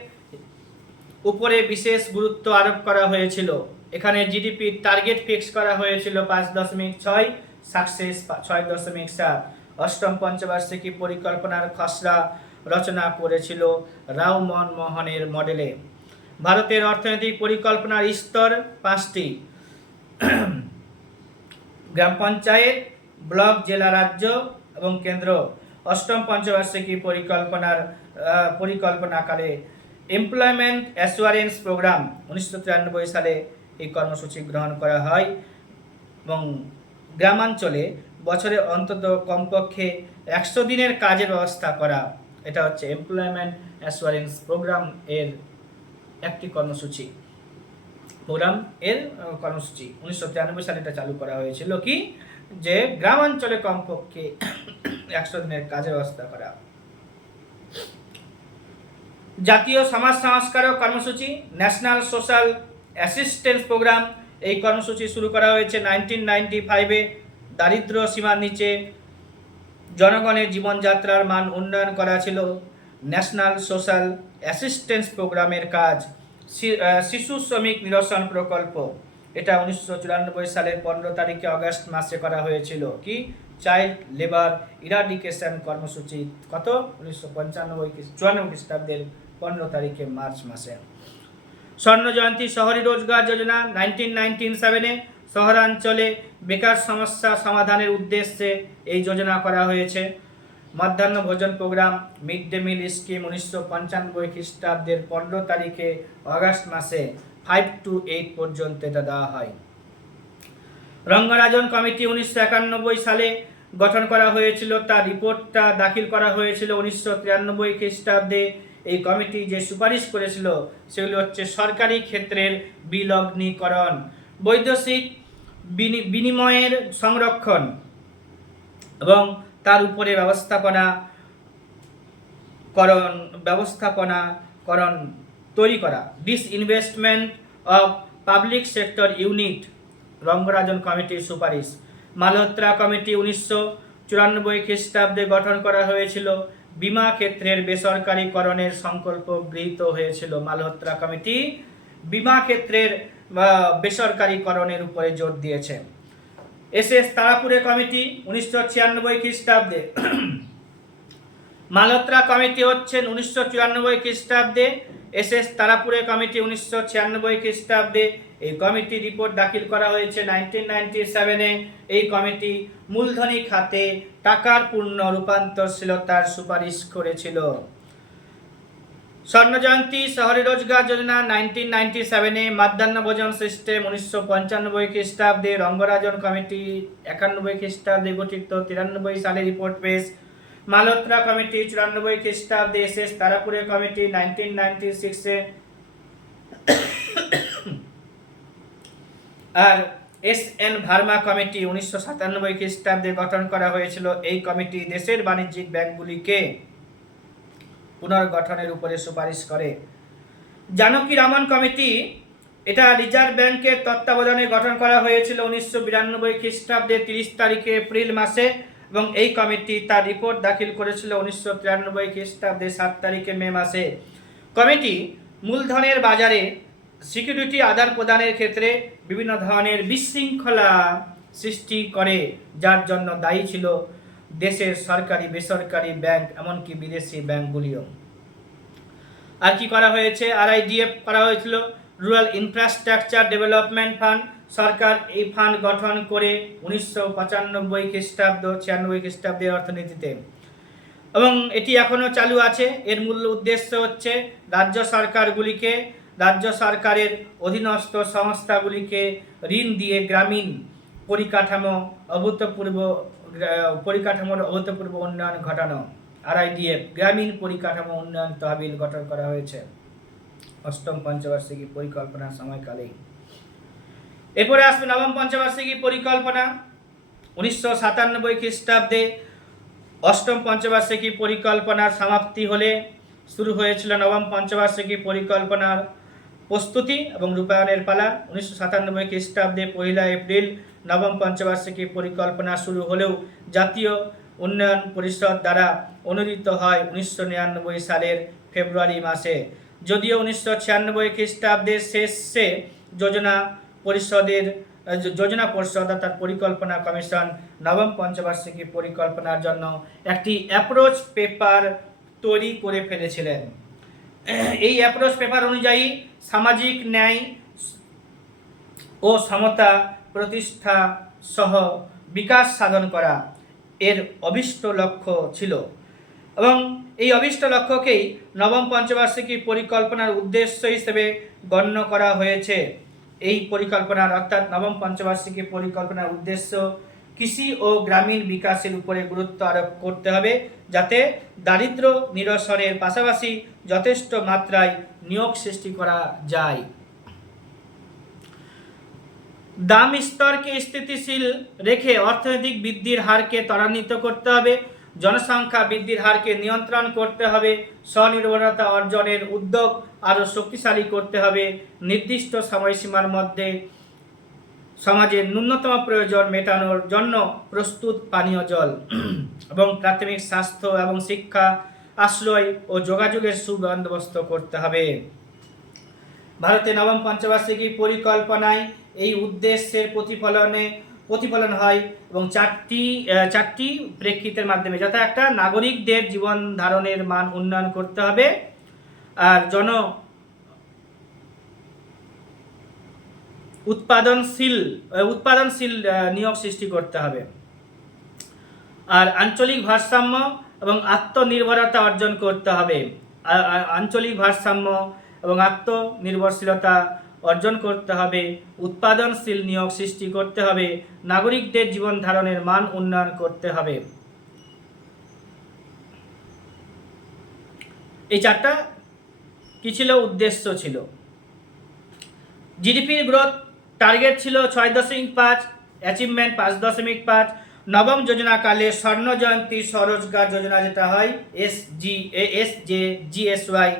উপরে বিশেষ গুরুত্ব আরোপ করা হয়েছিল। এখানে জিডিপি টার্গেট ফিক্স করা হয়েছিল 5.6, সাকসেস 6.7। অষ্টম পঞ্চবার্ষিকী পরিকল্পনার খসড়া রচনা করেছিল রাও মনমোহনের মডেলে। ভারতের অর্থনৈতিক পরিকল্পনার স্তর 5টি: গ্রাম পঞ্চায়েত, ব্লক, জেলা, রাজ্য এবং কেন্দ্র। অষ্টম পঞ্চবার্ষিকী পরিকল্পনাকালে এমপ্লয়মেন্ট অ্যাসুয়ারেন্স প্রোগ্রাম 1993 সালে এই কর্মসূচি গ্রহণ করা হয় এবং গ্রামাঞ্চলে বছরে অন্তত কমপক্ষে 100 দিনের কাজের ব্যবস্থা করা। এটা হচ্ছে এমপ্লয়মেন্ট অ্যাসুয়ারেন্স প্রোগ্রাম এর একটি কর্মসূচি। 1993 সালে এটা চালু করা হয়েছিল কি, যে গ্রামাঞ্চলে কমপক্ষে 100 দিনের কাজের ব্যবস্থা করা। জাতীয় সমাজ সংস্কারক কর্মসূচি ন্যাশনাল সোশ্যাল অ্যাসিস্ট্যান্স প্রোগ্রাম, এই কর্মসূচি শুরু করা হয়েছে 1995-এ। দারিদ্র সীমার নিচে জনগণের জীবনযাত্রার মান উন্নয়ন করা ছিল ন্যাশনাল সোশ্যাল অ্যাসিস্ট্যান্স প্রোগ্রামের কাজ। শিশু শ্রমিক নিরসন প্রকল্প, এটা 1994 সালের 15 তারিখে অগাস্ট মাসে করা হয়েছিল। কি চাইল্ড লেবার ইরাডিকেশন কর্মসূচি, কত 1994 খ্রিস্টাব্দের 15 তারিখে মার্চ মাসে। স্বর্ণ জয়ন্তী শহরী রোজগার যোজনা 1997-এ শহরাঞ্চলে বেকার সমস্যা সমাধানের উদ্দেশ্যে এই যোজনা করা হয়েছে। মধ্যাহ্ন ভোজন programme mid day meal scheme 1995 খ্রিস্টাব্দের 15 তারিখে অগাস্ট মাসে 5 to 8 পর্যন্ত এটা দেওয়া হয়। রঙ্গরাজন কমিটি 1991 সালে গঠন করা হয়েছিল, তার রিপোর্টটা দাখিল করা হয়েছিল 1993 খ্রিস্টাব্দে। এই কমিটি যে সুপারিশ করেছিল সেগুলি হচ্ছে সরকারি ক্ষেত্রের বিলগ্নীকরণ, বৈদেশিক বিনিময়ের সংরক্ষণ এবং তার উপরে ব্যবস্থাপনাকরণ তৈরি করা। Disinvestment of public sector unit, Rangarajan কমিটির সুপারিশ। মালহোত্রা কমিটি 1994 খ্রিস্টাব্দে গঠন করা হয়েছিল, বিমা ক্ষেত্রের বেসরকারীকরণের সংকল্প গৃহীত হয়েছিল। মালহোত্রা কমিটি বিমা ক্ষেত্রের বেসরকারীকরণের উপরে জোর দিয়েছে। এসএস তারাপুরে কমিটি 1996 খ্রিস্টাব্দে। মালহোত্রা কমিটি হচ্ছেন 1994 খ্রিস্টাব্দে, এসএস তারাপুরে কমিটি 1996 খ্রিস্টাব্দে। এই কমিটি রিপোর্ট দাখিল করা হয়েছে 1997-এ। এই কমিটি মূলধনী খাতে টাকার পূর্ণ রূপান্তরশীলতার সুপারিশ করেছিল। স্বর্ণ জয়ন্তী শহরী রোজগার যোজনা 1997-এ। মধ্যাহ্ন ভোজন সিস্টেম 1995 খ্রিস্টাব্দে। রঙ্গরাজন কমিটি 91 খ্রিস্টাব্দে গঠিত, 93 সালে রিপোর্ট পেশ। মালহোত্রা কমিটি 94 খ্রিস্টাব্দে। এসএস তারাপুরে কমিটি 1996-এ। আর এস.এন. ভার্মা কমিটি 1997 খ্রিস্টাব্দে গঠন করা হয়েছিল। এই কমিটি দেশের বাণিজ্যিক ব্যাংকগুলিকে পুনর্গঠনের উপরে সুপারিশ করে। জানকী রামন কমিটি, এটা রিজার্ভ ব্যাংকের তত্ত্বাবধানে গঠন করা হয়েছিল 1992 খ্রিস্টাব্দে 30 তারিখে এপ্রিল মাসে এবং এই কমিটি তার রিপোর্ট দাখিল করেছিল 1993 খ্রিস্টাব্দে 7 তারিখে মে মাসে। কমিটি মূলধনের বাজারে সিকিউরিটি আদান প্রদানের ক্ষেত্রে বিভিন্ন ধরনের বিশৃঙ্খলা সৃষ্টি করে, যার জন্য দায়ী ছিল দেশের সরকারি বেসরকারি ব্যাংক, এমনকি বিদেশি ব্যাংকগুলিও। আর কি করা হয়েছে? RIDF করা হয়েছিল, রুরাল ইনফ্রাস্ট্রাকচার ডেভেলপমেন্ট ফান্ড। সরকার এই ফান্ড গঠন করে 1995 খ্রিস্টাব্দ 96 খ্রিস্টাব্দের অর্থনীতিতে, এবং এটি এখনও চালু আছে। এর মূল উদ্দেশ্য হচ্ছে রাজ্য সরকারের অধীনস্থ সংস্থাগুলিকে ঋণ দিয়ে গ্রামীণ পরিকাঠামোর অভূতপূর্ব উন্নয়ন ঘটানো। RIDF গ্রামীণ পরিকাঠামো উন্নয়ন তহবিল গঠন করা হয়েছে 8ম পঞ্চবার্ষিকী পরিকল্পনার সময়কালেই। এরপরে আসবে নবম পঞ্চবার্ষিকী পরিকল্পনা 1997 খ্রিস্টাব্দে। 8ম পঞ্চবার্ষিকী পরিকল্পনার সমাপ্তি হলে শুরু হয়েছিল নবম পঞ্চবার্ষিকী পরিকল্পনার প্রস্তুতি এবং রূপায়ণের পালা। 1997 খ্রিস্টাব্দে 1 এপ্রিল নবম পঞ্চবার্ষিকী পরিকল্পনা শুরু হলেও জাতীয় উন্নয়ন পরিষদ দ্বারা অনুমোদিত হয় 1999 সালের ফেব্রুয়ারি মাসে। যদিও 1996 খ্রিস্টাব্দের শেষে যোজনা পরিষদ অর্থাৎ পরিকল্পনা কমিশন নবম পঞ্চবার্ষিকী পরিকল্পনার জন্য একটি অ্যাপ্রোচ পেপার তৈরি করে ফেলেছিলেন। এই অ্যাপ্রোচ পেপার অনুযায়ী সামাজিক ন্যায় ও সমতা প্রতিষ্ঠা সহ বিকাশ সাধন করা এর অভিষ্ট লক্ষ্য ছিল, এবং এই অভিষ্ট লক্ষ্যকেই নবম পঞ্চবার্ষিকী পরিকল্পনার উদ্দেশ্য হিসেবে গণ্য করা হয়েছে। এই পরিকল্পনার অর্থাৎ নবম পঞ্চবার্ষিকী পরিকল্পনার উদ্দেশ্য কৃষি ও গ্রামীণ বিকাশের উপরে গুরুত্ব আরোপ করতে হবে, যাতে দারিদ্র্য নিরসনের পাশাপাশি যথেষ্ট মাত্রায় নিয়োগ সৃষ্টি করা যায়। দাম স্তরকে স্থিতিশীল রেখে অর্থনৈতিক বৃদ্ধির হারকে ত্বরান্বিত করতে হবে। জনসংখ্যা বৃদ্ধির হারকে নিয়ন্ত্রণ করতে হবে, স্বনির্ভরতা অর্জনের উদ্যোগ আরও শক্তিশালী করতে হবে, নির্দিষ্ট সময়সীমার মধ্যে সমাজের ন্যূনতম প্রয়োজন মেটানোর জন্য প্রস্তুত পানীয় জল এবং প্রাথমিক স্বাস্থ্য এবং শিক্ষা, আশ্রয় ও যোগাযোগের সুবন্দোবস্ত করতে হবে। ভারতের নবম পঞ্চবার্ষিকী পরিকল্পনায় এই উদ্দেশ্যের প্রতিফলন হয় এবং চারটি প্রেক্ষিতের মাধ্যমে, যথা একটা নাগরিকদের জীবন ধারণের মান উন্নয়ন করতে হবে, আর উৎপাদনশীল নিয়োগ সৃষ্টি করতে হবে, আর আঞ্চলিক ভারসাম্য এবং আত্মনির্ভরতা অর্জন করতে হবে। আঞ্চলিক ভারসাম্য এবং আত্মনির্ভরশীলতা অর্জন করতে হবে, উৎপাদনশীল নিয়োগ সৃষ্টি করতে হবে, নাগরিকদের জীবন ধারণের মান উন্নয়ন করতে হবে। এই চারটা কি ছিল? উদ্দেশ্য ছিল। জিডিপির গ্রোথ টার্গেট ছিল 6.5, অ্যাচিভমেন্ট 5.5। নবম যোজনাকালে স্বর্ণ জয়ন্তী স্বরোজগার যোজনা, যেটা হয় GSY,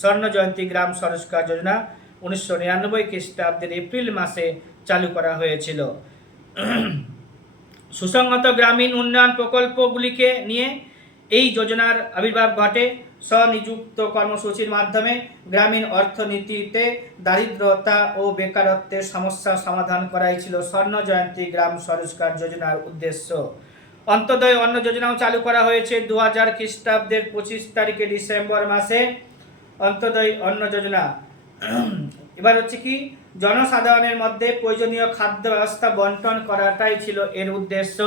স্বর্ণ জয়ন্তী গ্রাম স্বরোজগার যোজনা 1999 খ্রিস্টাব্দের এপ্রিল মাসে চালু করা হয়েছিল। সুসংহত গ্রামীণ উন্নয়ন প্রকল্পগুলিকে নিয়ে এই যোজনার আবির্ভাব ঘটে। স্বনিযুক্ত কর্মসূচির মাধ্যমে গ্রামীণ অর্থনীতিতে দারিদ্রতা ও বেকারত্বের সমস্যা সমাধান করাই ছিল স্বর্ণ জয়ন্তী গ্রাম স্বরোজগার যোজনার উদ্দেশ্য। অন্তোদয় অন্ন যোজনাও চালু করা হয়েছে 2000 খ্রিস্টাব্দের 25 তারিখে ডিসেম্বর মাসে। অন্তোদয় অন্ন যোজনা এবার হচ্ছে কি, জনসাধারণের মধ্যে প্রয়োজনীয় খাদ্য ব্যবস্থা বন্টন করাটাই ছিল এর উদ্দেশ্য।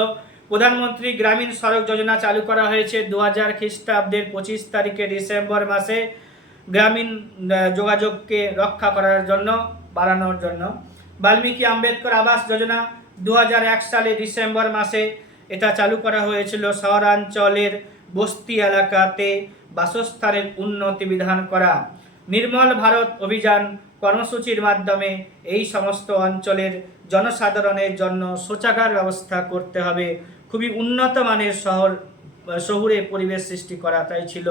প্রধানমন্ত্রী গ্রামীণ সড়ক যোজনা চালু করা হয়েছে 2000 খ্রিস্টাব্দের 25 তারিখে ডিসেম্বর মাসে, গ্রামীণ যোগাযোগকে রক্ষা করার জন্য, বাড়ানোর জন্য। বাল্মীকি আম্বেদকর আবাস যোজনা 2001 সালে ডিসেম্বর মাসে এটা চালু করা হয়েছিল। শহরাঞ্চলের বস্তি এলাকাতে বাসস্থানের উন্নতি বিধান করা। নির্মল ভারত অভিযান কর্মসূচির মাধ্যমে এই সমস্ত অঞ্চলের জনসাধারণের জন্য শৌচাগার ব্যবস্থা করতে হবে, খুবই উন্নত মানের শহুরে পরিবেশ সৃষ্টি করাটাই ছিল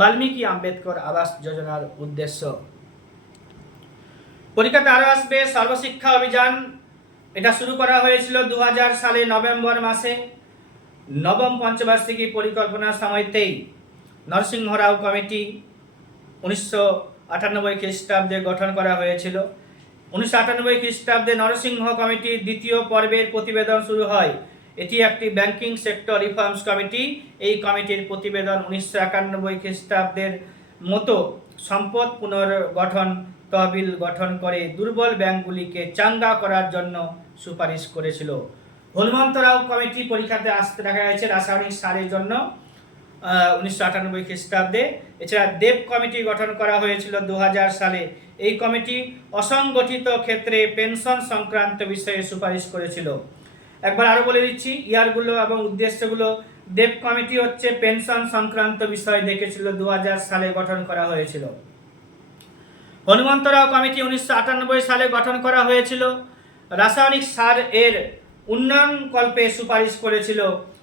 বাল্মীকি আম্বেদকর আবাস যোজনার উদ্দেশ্য। পরীক্ষাতে আরও আসবে সর্বশিক্ষা অভিযান। এটা শুরু করা হয়েছিল 2000 সালে নভেম্বর মাসে। নবম পঞ্চবার্ষিকী পরিকল্পনার সময়তেই নরসিংহ রাও কমিটি 1998 খ্রিস্টাব্দে গঠন করা হয়েছিল। 1998 খ্রিস্টাব্দে নরসিংহ কমিটির দ্বিতীয় পর্বের প্রতিবেদন শুরু হয়। এটি একটি ব্যাংকিং সেক্টর রিফর্মস কমিটি। এই কমিটির প্রতিবেদন 1991 খ্রিস্টাব্দের মতো সম্পদ পুনর্গঠন তহবিল গঠন করে দুর্বল ব্যাংকগুলিকে চাঙ্গা করার জন্য সুপারিশ করেছিল। হনুমন্ত রাও কমিটি পরীক্ষাতে আসতে দেখা গেছে রাসায়নিক সারের জন্য 1998 খ্রিস্টাব্দে। এছাড়া দেব কমিটি গঠন করা হয়েছিল 2000 সালে। এই কমিটি অসংগঠিত ক্ষেত্রে পেনশন সংক্রান্ত বিষয়ে সুপারিশ করেছিল। একবার আরো বলে দিচ্ছি ইয়ারগুলো এবং উদ্দেশ্যগুলো। দেব কমিটি হচ্ছে পেনশন সংক্রান্ত বিষয় দেখেছিল, 2000 সালে গঠন করা হয়েছিল। হনুমন্ত রাও কমিটি 1998 সালে গঠন করা হয়েছিল। রাসায়নিক সার এর উন্নয়ন কল্পে সুপারিশ করেছিল।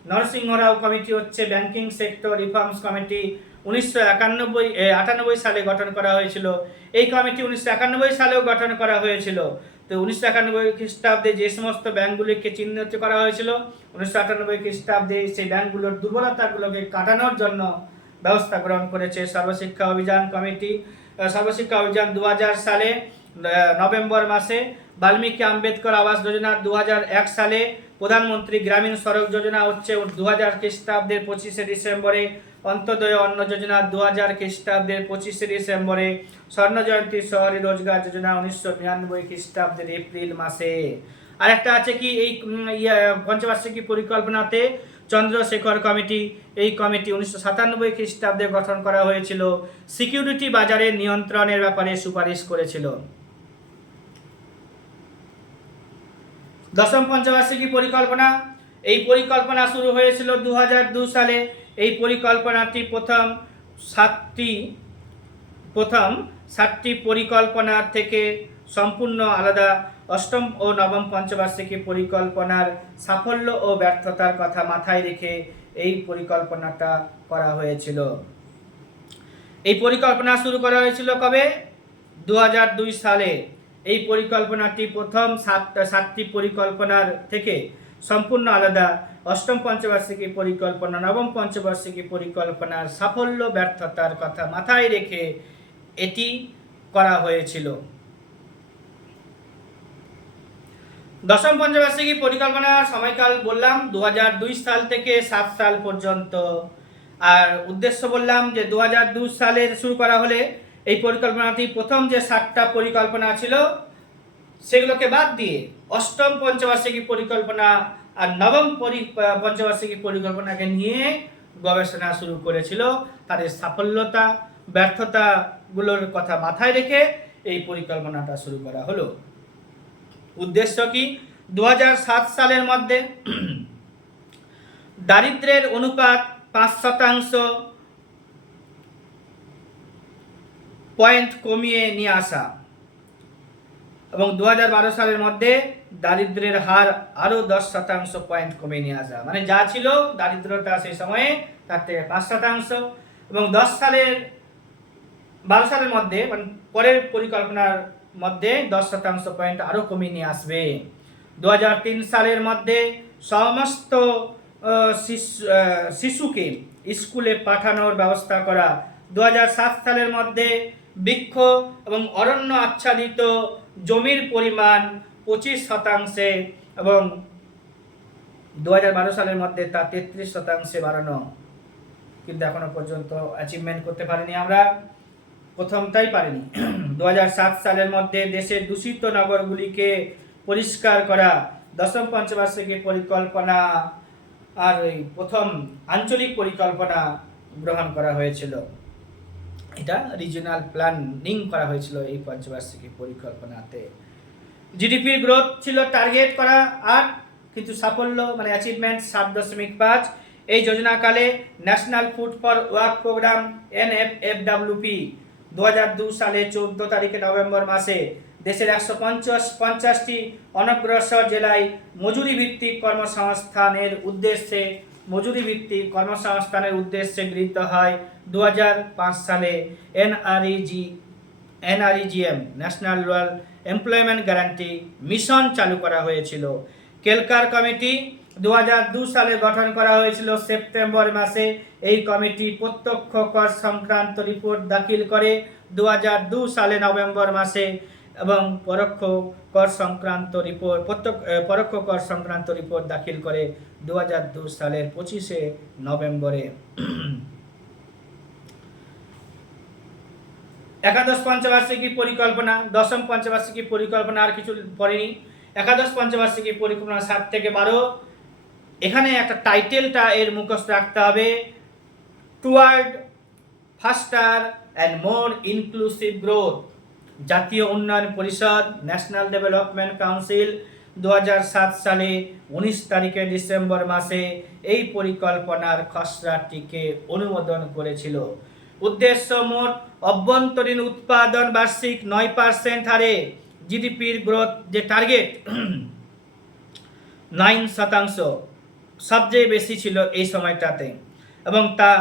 নরসিংহ রাও কমিটি হচ্ছে ব্যাংকিং সেক্টর রিফর্মস কমিটি, 1998 সালে গঠন করা হয়েছিল। এই কমিটি 1991 সালেও গঠন করা হয়েছিল। তো 1991 খ্রিস্টাব্দে যে সমস্ত ব্যাংকগুলিকে চিহ্নিত করা হয়েছিল, 1998 খ্রিস্টাব্দে সেই ব্যাংকগুলোর দুর্বলতাগুলোকে কাটানোর জন্য ব্যবস্থা গ্রহণ করেছে সর্বশিক্ষা অভিযান কমিটি। সর্বশিক্ষা অভিযান 2000 সালে নভেম্বর মাসে। বাল্মীকি আম্বেদকর আবাস যোজনা 2001 সালে। প্রধানমন্ত্রী গ্রামীণ সড়ক যোজনা হচ্ছে 2000 খ্রিস্টাব্দের 25 ডিসেম্বরে। অন্তোদয় অন্ন যোজনা 2000 খ্রিস্টাব্দের 25 ডিসেম্বরে। স্বর্ণ জয়ন্তী শহরে রোজগার যোজনা 1999 খ্রিস্টাব্দের এপ্রিল মাসে। আরেকটা আছে কি, এই পঞ্চবার্ষিকী পরিকল্পনাতে চন্দ্রশেখর কমিটি। এই কমিটি 1997 খ্রিস্টাব্দে গঠন করা হয়েছিল। সিকিউরিটি বাজারের নিয়ন্ত্রণের ব্যাপারে সুপারিশ করেছিল। দশম পঞ্চবার্ষিকী পরিকল্পনা। এই পরিকল্পনা শুরু হয়েছিল 2002 সালে। এই পরিকল্পনাটি প্রথম সাতটি পরিকল্পনা থেকে সম্পূর্ণ আলাদা। অষ্টম ও নবম পঞ্চবার্ষিকী পরিকল্পনার সাফল্য ও ব্যর্থতার কথা মাথায় রেখে এই পরিকল্পনাটা করা হয়েছিল। এই পরিকল্পনা শুরু করা হয়েছিল কবে? 2002 সালে। এই পরিকল্পনাটি প্রথম সাতটি পরিকল্পনার থেকে সম্পূর্ণ আলাদা। অষ্টম পঞ্চবার্ষিকী পরিকল্পনা, নবম পঞ্চবার্ষিকী পরিকল্পনার সাফল্য ব্যর্থতার কথা মাথায় রেখে এটি করা হয়েছিল। দশম পঞ্চবার্ষিকী পরিকল্পনার সময়কাল বললাম 2002 সাল থেকে 7 সাল পর্যন্ত। আর উদ্দেশ্য বললাম যে 2002 সালের শুরু করা হলে এই পরিকল্পনাটি প্রথম যে 7টা পরিকল্পনা ছিল সেগুলোকে বাদ দিয়ে অষ্টম পঞ্চবার্ষিকী পরিকল্পনা আর নবম পঞ্চবার্ষিকী পরিকল্পনাকে নিয়ে গবেষণা শুরু করেছিল। তাদের সাফল্যতা ব্যর্থতাগুলোর কথা মাথায় রেখে এই পরিকল্পনাটা শুরু করা হলো। উদ্দেশ্য কি? 2007 সালের মধ্যে দারিদ্র্যের অনুপাত 5% পয়েন্ট কমিয়ে নিয়ে আসা এবং 2012 সালের মধ্যে দারিদ্র্যের হার আরো 10% পয়েন্ট কমিয়ে নিয়ে আসা। মানে যা ছিল দারিদ্রতা সেই সময়ে তার থেকে 5%, এবং 12 সালের মধ্যে মানে পরের পরিকল্পনার মধ্যে 10% পয়েন্ট আরো কমিয়ে নিয়ে আসবে। 2003 সালের মধ্যে সমস্ত শিশুকে স্কুলে পাঠানোর ব্যবস্থা করা। 2007 সালের মধ্যে বৃক্ষ এবং অরণ্য আচ্ছাদিত জমির পরিমাণ 25% এবং 2012 সালের মধ্যে তা 33% বাড়ানো। কিন্তু এখনো পর্যন্ত অ্যাচিভমেন্ট করতে পারিনি আমরা, প্রথমটাই পারিনি। 2007 সালের মধ্যে দেশের দূষিত নগরগুলিকে পরিষ্কার করা। দশম পঞ্চবার্ষিকী পরিকল্পনা আর ওই প্রথম আঞ্চলিক পরিকল্পনা গ্রহণ করা হয়েছিল। এটা রিজিওনাল প্ল্যানিং করা হয়েছিল এই পঞ্চবার্ষিকী পরিকল্পনাতে। জিডিপির গ্রোথ ছিল টার্গেট করা 8, কিন্তু সাফল্য মানে অ্যাচিভমেন্ট 7.5। এই যোজনাকালে national food for work programme NFFWP 2002 সালে 14 তারিখে নভেম্বর মাসে দেশের 150টি অনগ্রসর জেলায় মজুরি ভিত্তিক কর্মসংস্থানের উদ্দেশ্যে গৃহীত হয়। 2005 সালে NREGM national rural employment guarantee mission চালু করা হয়েছিল। কেলকার কমিটি 2002 সালে গঠন করা হয়েছিল সেপ্টেম্বর মাসে। এই কমিটি প্রত্যক্ষ কর সংক্রান্ত রিপোর্ট দাখিল করে 2002 সালে নভেম্বর মাসে এবং পরোক্ষ কর সংক্রান্ত রিপোর্ট দাখিল করে 2002 সালের 25শে নভেম্বরে। একাদশ পঞ্চবার্ষিকী পরিকল্পনা, দশম পঞ্চবার্ষিকী পরিকল্পনা আর কিছু পড়েনি। একাদশ পঞ্চবার্ষিকী পরিকল্পনা 7 থেকে 12। এখানে একটা টাইটেলটা এর মুখস্থ রাখতে হবে, toward ফাস্টার and more inclusive growth. জাতীয় উন্নয়ন পরিষদ ন্যাশনাল ডেভেলপমেন্ট কাউন্সিল 2007 সালে 19 তারিখে ডিসেম্বর মাসে এই পরিকল্পনার খসড়াটিকে অনুমোদন করেছিল। উদ্দেশ্য মোট অভ্যন্তরীণ উৎপাদন বার্ষিক 9% হারে জিডিপির গ্রোথ যে টার্গেট 9% সবচেয়ে বেশি ছিল এই সময়টাতে, এবং তা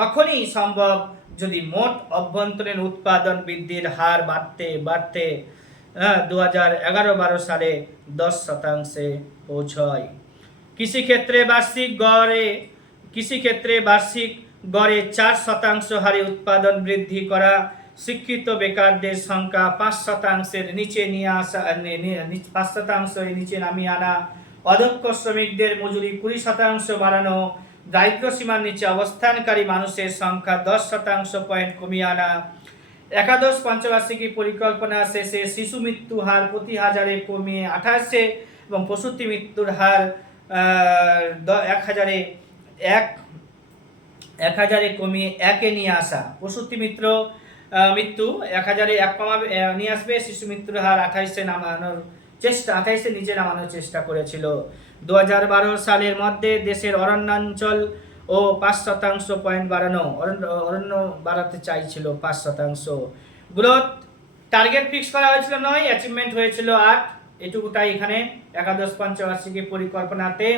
তখনই সম্ভব যদি মোট অভ্যন্তরীণ উৎপাদন বৃদ্ধির হার বাড়তে 2011-12 সালে 10% পৌঁছয়। কৃষিক্ষেত্রে বার্ষিক গড়ে 4% হারে উৎপাদন বৃদ্ধি করা, শিক্ষিত বেকারদের সংখ্যা 5%-এর নিচে নিয়ে আসা 5%-এর নিচে নামিয়ে আনা, অদক্ষ শ্রমিকদের মজুরি 20% বাড়ানো, দারিদ্র্য সীমার নিচে অবস্থানকারী মানুষের সংখ্যা 10% পয়েন্ট কমিয়ে আনা। একাদশ পঞ্চবার্ষিকী পরিকল্পনা শেষে শিশু মৃত্যু হার প্রতি হাজারে কমিয়ে 28 এবং প্রসূতি মৃত্যুর হার 1000-এ কমিয়ে 1-এ নিয়ে আসা। প্রসূতি মৃত্যু 1000-এ 1 নিয়ে আসবে। শিশু মৃত্যুর হার 28-এ নিচে নামানোর চেষ্টা করেছিল। 2012 সালের মধ্যে দেশের অরণ্যাঞ্চল ও 5% পয়েন্ট বাড়ানো, অরণ্য বাড়াতে চাইছিল 5%। গ্রোথ টার্গেট ফিক্স করা হয়েছিল 9, অ্যাচিভমেন্ট হয়েছিল 8। এটুকুটাই এখানে একাদশ পঞ্চবার্ষিকী পরিকল্পনাতে।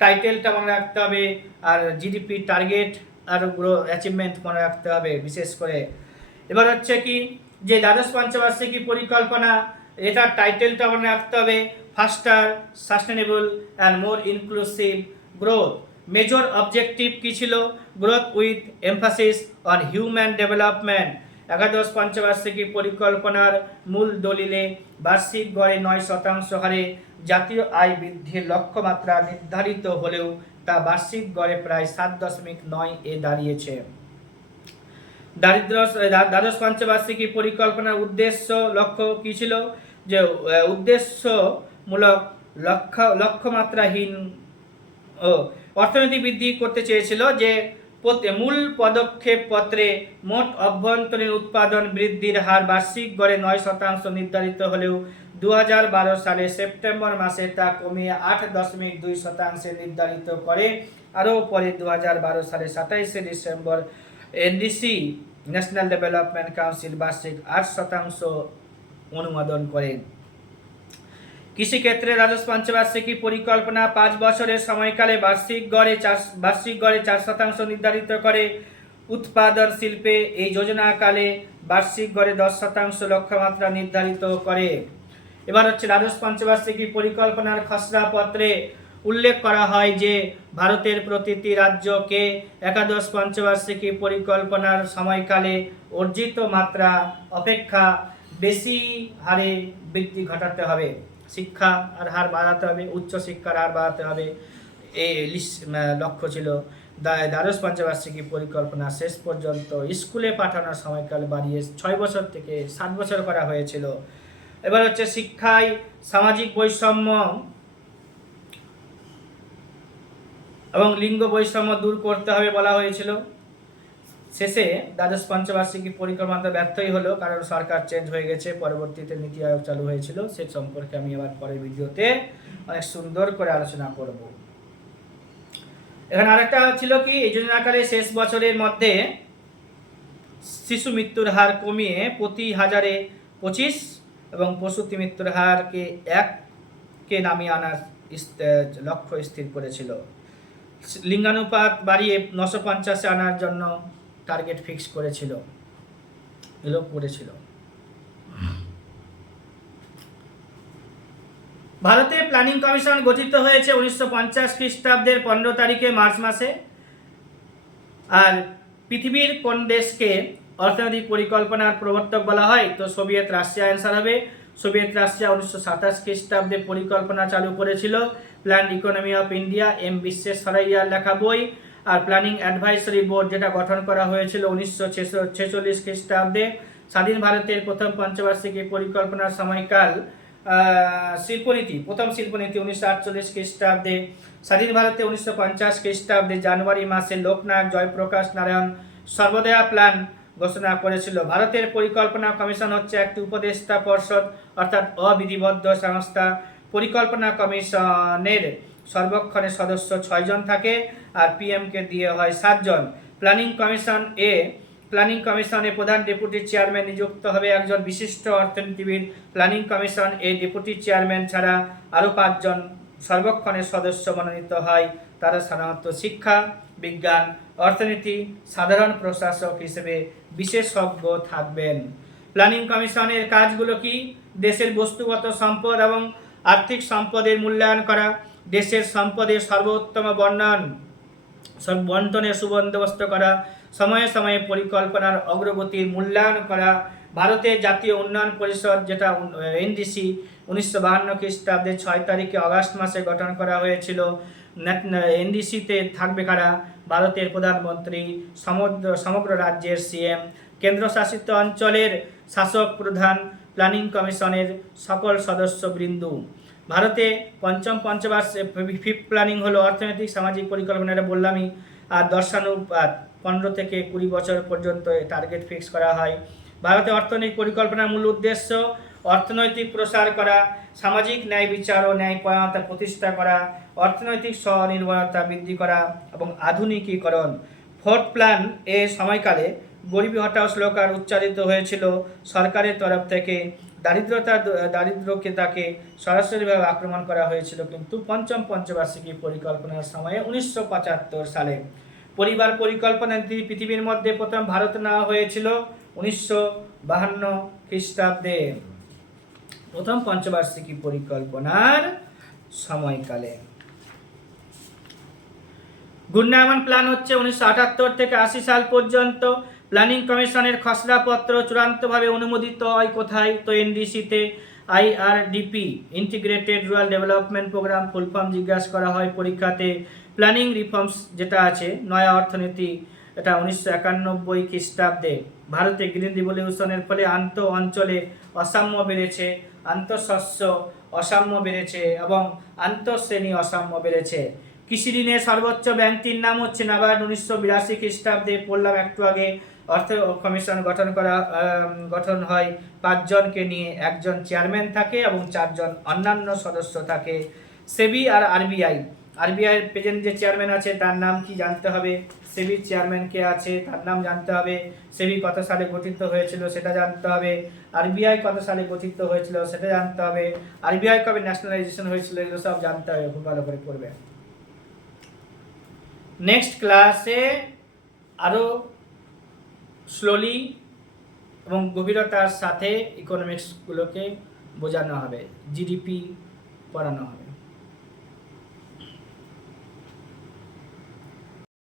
টাইটেলটা মনে রাখতে হবে, আর জিডিপি টার্গেট আর অ্যাচিভমেন্ট মনে রাখতে হবে বিশেষ করে। এবার হচ্ছে কি যে দ্বাদশ পঞ্চবার্ষিকী পরিকল্পনা, এটার টাইটেলটা মনে রাখতে হবে, faster sustainable and more inclusive growth. Major objective কী ছিল? Growth with emphasis on human development. একাদশ পঞ্চবার্ষিকী পরিকল্পনার মূল দলিলে বার্ষিক গড়ে 9% হারে জাতীয় আয় বৃদ্ধির লক্ষ্যমাত্রা নির্ধারিত হলেও তা বার্ষিক গড়ে প্রায় 7.9 দাঁড়িয়েছে। দ্বাদশ পঞ্চবার্ষিকী পরিকল্পনার উদ্দেশ্য লক্ষ্য কী ছিল? যে উদ্দেশ্যমূলক লক্ষ্যমাত্রাহীন অর্থনীতি বৃদ্ধি করতে চেয়েছিল, যে মূল পদক্ষেপ পত্রে মোট অভ্যন্তরীণ উৎপাদন বৃদ্ধির হার বার্ষিক গড়ে 9% নির্ধারিত হলেও 2012 সালে সেপ্টেম্বর মাসে তা কমিয়ে 8.2% নির্ধারিত করে। আরও পরে 2012 সালে 27 December NDC national development council বার্ষিক 8% অনুমোদন করে। কৃষিক্ষেত্রে দ্বাদশ পঞ্চবার্ষিকী পরিকল্পনা 5 বছরের সময়কালে বার্ষিক গড়ে 4% নির্ধারিত করে। উৎপাদন শিল্পে এই যোজনাকালে বার্ষিক গড়ে 10% লক্ষ্যমাত্রা নির্ধারিত করে। এবার হচ্ছে দ্বাদশ পঞ্চবার্ষিকী পরিকল্পনার খসড়া পত্রে উল্লেখ করা হয় যে ভারতের প্রতিটি রাজ্যকে একাদশ পঞ্চবার্ষিকী পরিকল্পনার সময়কালে অর্জিত মাত্রা অপেক্ষা বেশি হারে বৃদ্ধি ঘটাতে হবে। শিক্ষার হার বাড়াতে হবে, উচ্চশিক্ষার হার বাড়াতে হবে, এই লক্ষ্য ছিল। দ্বাদশ পঞ্চবার্ষিকী পরিকল্পনা শেষ পর্যন্ত স্কুলে পাঠানোর সময়কাল বাড়িয়ে 6 বছর থেকে 7 বছর করা হয়েছিল। এবার হচ্ছে শিক্ষায় সামাজিক বৈষম্য এবং লিঙ্গ বৈষম্য দূর করতে হবে বলা হয়েছিল। শেষে দ্বাদশ পঞ্চবার্ষিকী পরিকল্পনা ব্যর্থই হলো, কারণ সরকার চেঞ্জ হয়ে গেছে, পরবর্তীতে নীতি আয়োগ চালু হয়েছিল। সে সম্পর্কে আমি আবার পরের ভিডিওতে অনেক সুন্দর করে আলোচনা করব। এখানে আরেকটা ছিল কি, এই যোজনাকালে শেষ বছরের মধ্যে শিশু মৃত্যুর হার কমিয়ে প্রতি 1000-এ 25 এবং প্রসূতি মৃত্যুর হারকে 1-কে নামিয়ে আনার লক্ষ্য স্থির করেছিল। লিঙ্গানুপাত বাড়িয়ে 950-এ আনার জন্য টার্গেট ফিক্স করেছিল। ভারতে প্ল্যানিং কমিশন গঠিত হয়েছে 1950 খ্রিস্টাব্দের 15 তারিখে মার্চ মাসে। আর পৃথিবীর কোন দেশকে অর্থনৈতিক পরিকল্পনার প্রবর্তক বলা হয়? তো সোভিয়েত রাশিয়া অ্যান্সার হবে। সোভিয়েত রাশিয়া 1927 খ্রিস্টাব্দে পরিকল্পনা চালু করেছিল। Plan economy of India M বিশ্বেশ্বরাইয়ার লেখা বই। আর প্ল্যানিং অ্যাডভাইসরি বোর্ড যেটা গঠন করা হয়েছিল 1946 খ্রিস্টাব্দে। স্বাধীন ভারতের প্রথম পঞ্চবার্ষিকী পরিকল্পনার সময়কাল শিল্পনীতি, প্রথম শিল্পনীতি 1948 খ্রিস্টাব্দে। স্বাধীন ভারতে 1950 খ্রিস্টাব্দে জানুয়ারি মাসে লোকনায়ক জয়প্রকাশ নারায়ণ সর্বোদয়া প্ল্যান ঘোষণা করেছিল। ভারতের পরিকল্পনা কমিশন হচ্ছে একটি উপদেষ্টা পর্ষদ, অর্থাৎ অবিধিবদ্ধ সংস্থা। পরিকল্পনা কমিশনের সর্বক্ষণে সদস্য 6 জন থাকে, আর পিএমকে দিয়ে হয় 7 জন। প্ল্যানিং কমিশনে প্রধান ডেপুটি চেয়ারম্যান নিযুক্ত হবে একজন বিশিষ্ট অর্থনীতিবিদ। প্ল্যানিং কমিশন এ ডেপুটি চেয়ারম্যান ছাড়া আরও 5 জন সর্বক্ষণের সদস্য মনোনীত হয়। তারা সাধারণত শিক্ষা, বিজ্ঞান, অর্থনীতি, সাধারণ প্রশাসক হিসেবে বিশেষজ্ঞ থাকবেন। প্ল্যানিং কমিশনের কাজগুলো কি? দেশের বস্তুগত সম্পদ এবং আর্থিক সম্পদের মূল্যায়ন করা, দেশের সম্পদের সর্বোত্তম বন্টনের সুবন্দোবস্ত করা, সময়ে সময়ে পরিকল্পনার অগ্রগতির মূল্যায়ন করা। ভারতের জাতীয় উন্নয়ন পরিষদ যেটা এনডিসি 1952 খ্রিস্টাব্দে 6 তারিখে অগাস্ট মাসে গঠন করা হয়েছিল। এনডিসিতে থাকবে কারা? ভারতের প্রধানমন্ত্রী, সমগ্র রাজ্যের সিএম, কেন্দ্রশাসিত অঞ্চলের শাসক প্রধান, প্ল্যানিং কমিশনের সকল সদস্যবৃন্দ। ভারতে পঞ্চম পঞ্চবার্ষিক ফিফথ প্ল্যানিং হলো অর্থনৈতিক সামাজিক পরিকল্পনা, এটা বললামই। আর দর্শানুপাত 15 থেকে 20 বছর পর্যন্ত টার্গেট ফিক্স করা হয়। ভারতে অর্থনৈতিক পরিকল্পনার মূল উদ্দেশ্য অর্থনৈতিক প্রসার করা, সামাজিক ন্যায় বিচার ও ন্যায়পরায়ণতা প্রতিষ্ঠা করা, অর্থনৈতিক স্বনির্ভরতা বৃদ্ধি করা এবং আধুনিকীকরণ। ফোর্থ প্ল্যান এর সময়কালে গরিবী হটাও স্লোগান উচ্চারিত হয়েছিল সরকারের তরফ থেকে। দারিদ্রকে তাকে সরাসরিভাবে আক্রমণ করা হয়েছিল কিন্তু পঞ্চম পঞ্চবার্ষিকী পরিকল্পনার সময়ে 1975 সালে। পরিবার পরিকল্পনা পৃথিবীর মধ্যে প্রথম ভারত নেওয়া হয়েছিল 1952 খ্রিস্টাব্দে, প্রথম পঞ্চবার্ষিকী পরিকল্পনার সময়কালে। ঘূর্ণায়মান প্ল্যান হচ্ছে 1978 থেকে 80 সাল পর্যন্ত। প্ল্যানিং কমিশনের খসড়াপত্র চূড়ান্তভাবে অনুমোদিত হয় কোথায়? তো এনডিসিতে। IRDP integrated rural development programme full form জিজ্ঞাসা করা হয় পরীক্ষাতে। প্ল্যানিং রিফর্মস যেটা আছে নয়া অর্থনীতি, এটা 1991 খ্রিস্টাব্দে। ভারতে গ্রিন রিভলিউশনের ফলে অঞ্চলে অসাম্য বেড়েছে, আন্তঃশস্য অসাম্য বেড়েছে এবং আন্তঃশ্রেণী অসাম্য বেড়েছে। কৃষি ঋণের সর্বোচ্চ ব্যাংকটির নাম হচ্ছে নাবার্ড। 1982 খ্রিস্টাব্দে পড়লাম একটু আগে। অর্থ কমিশন গঠন হয় 5 জনকে নিয়ে, একজন চেয়ারম্যান থাকে এবং 4 জন অন্যান্য সদস্য থাকে। সেবি আর আরবিআই এর প্রেজেন্ট যে চেয়ারম্যান আছে তার নাম কি জানতে হবে, সেবির চেয়ারম্যান কে আছে তার নাম জানতে হবে, সেবি কত সালে গঠিত হয়েছিল সেটা জানতে হবে, আরবিআই কত সালে গঠিত হয়েছিল সেটা জানতে হবে, আরবিআই কবে ন্যাশনালাইজেশন হয়েছিল এগুলো সব জানতে হবে, খুব ভালো করে পড়বে। নেক্সট ক্লাসে আরও স্লোলি এবং গভীরতার সাথে ইকোনমিক্সগুলোকে বোঝানো হবে, জিডিপি পড়ানো হবে।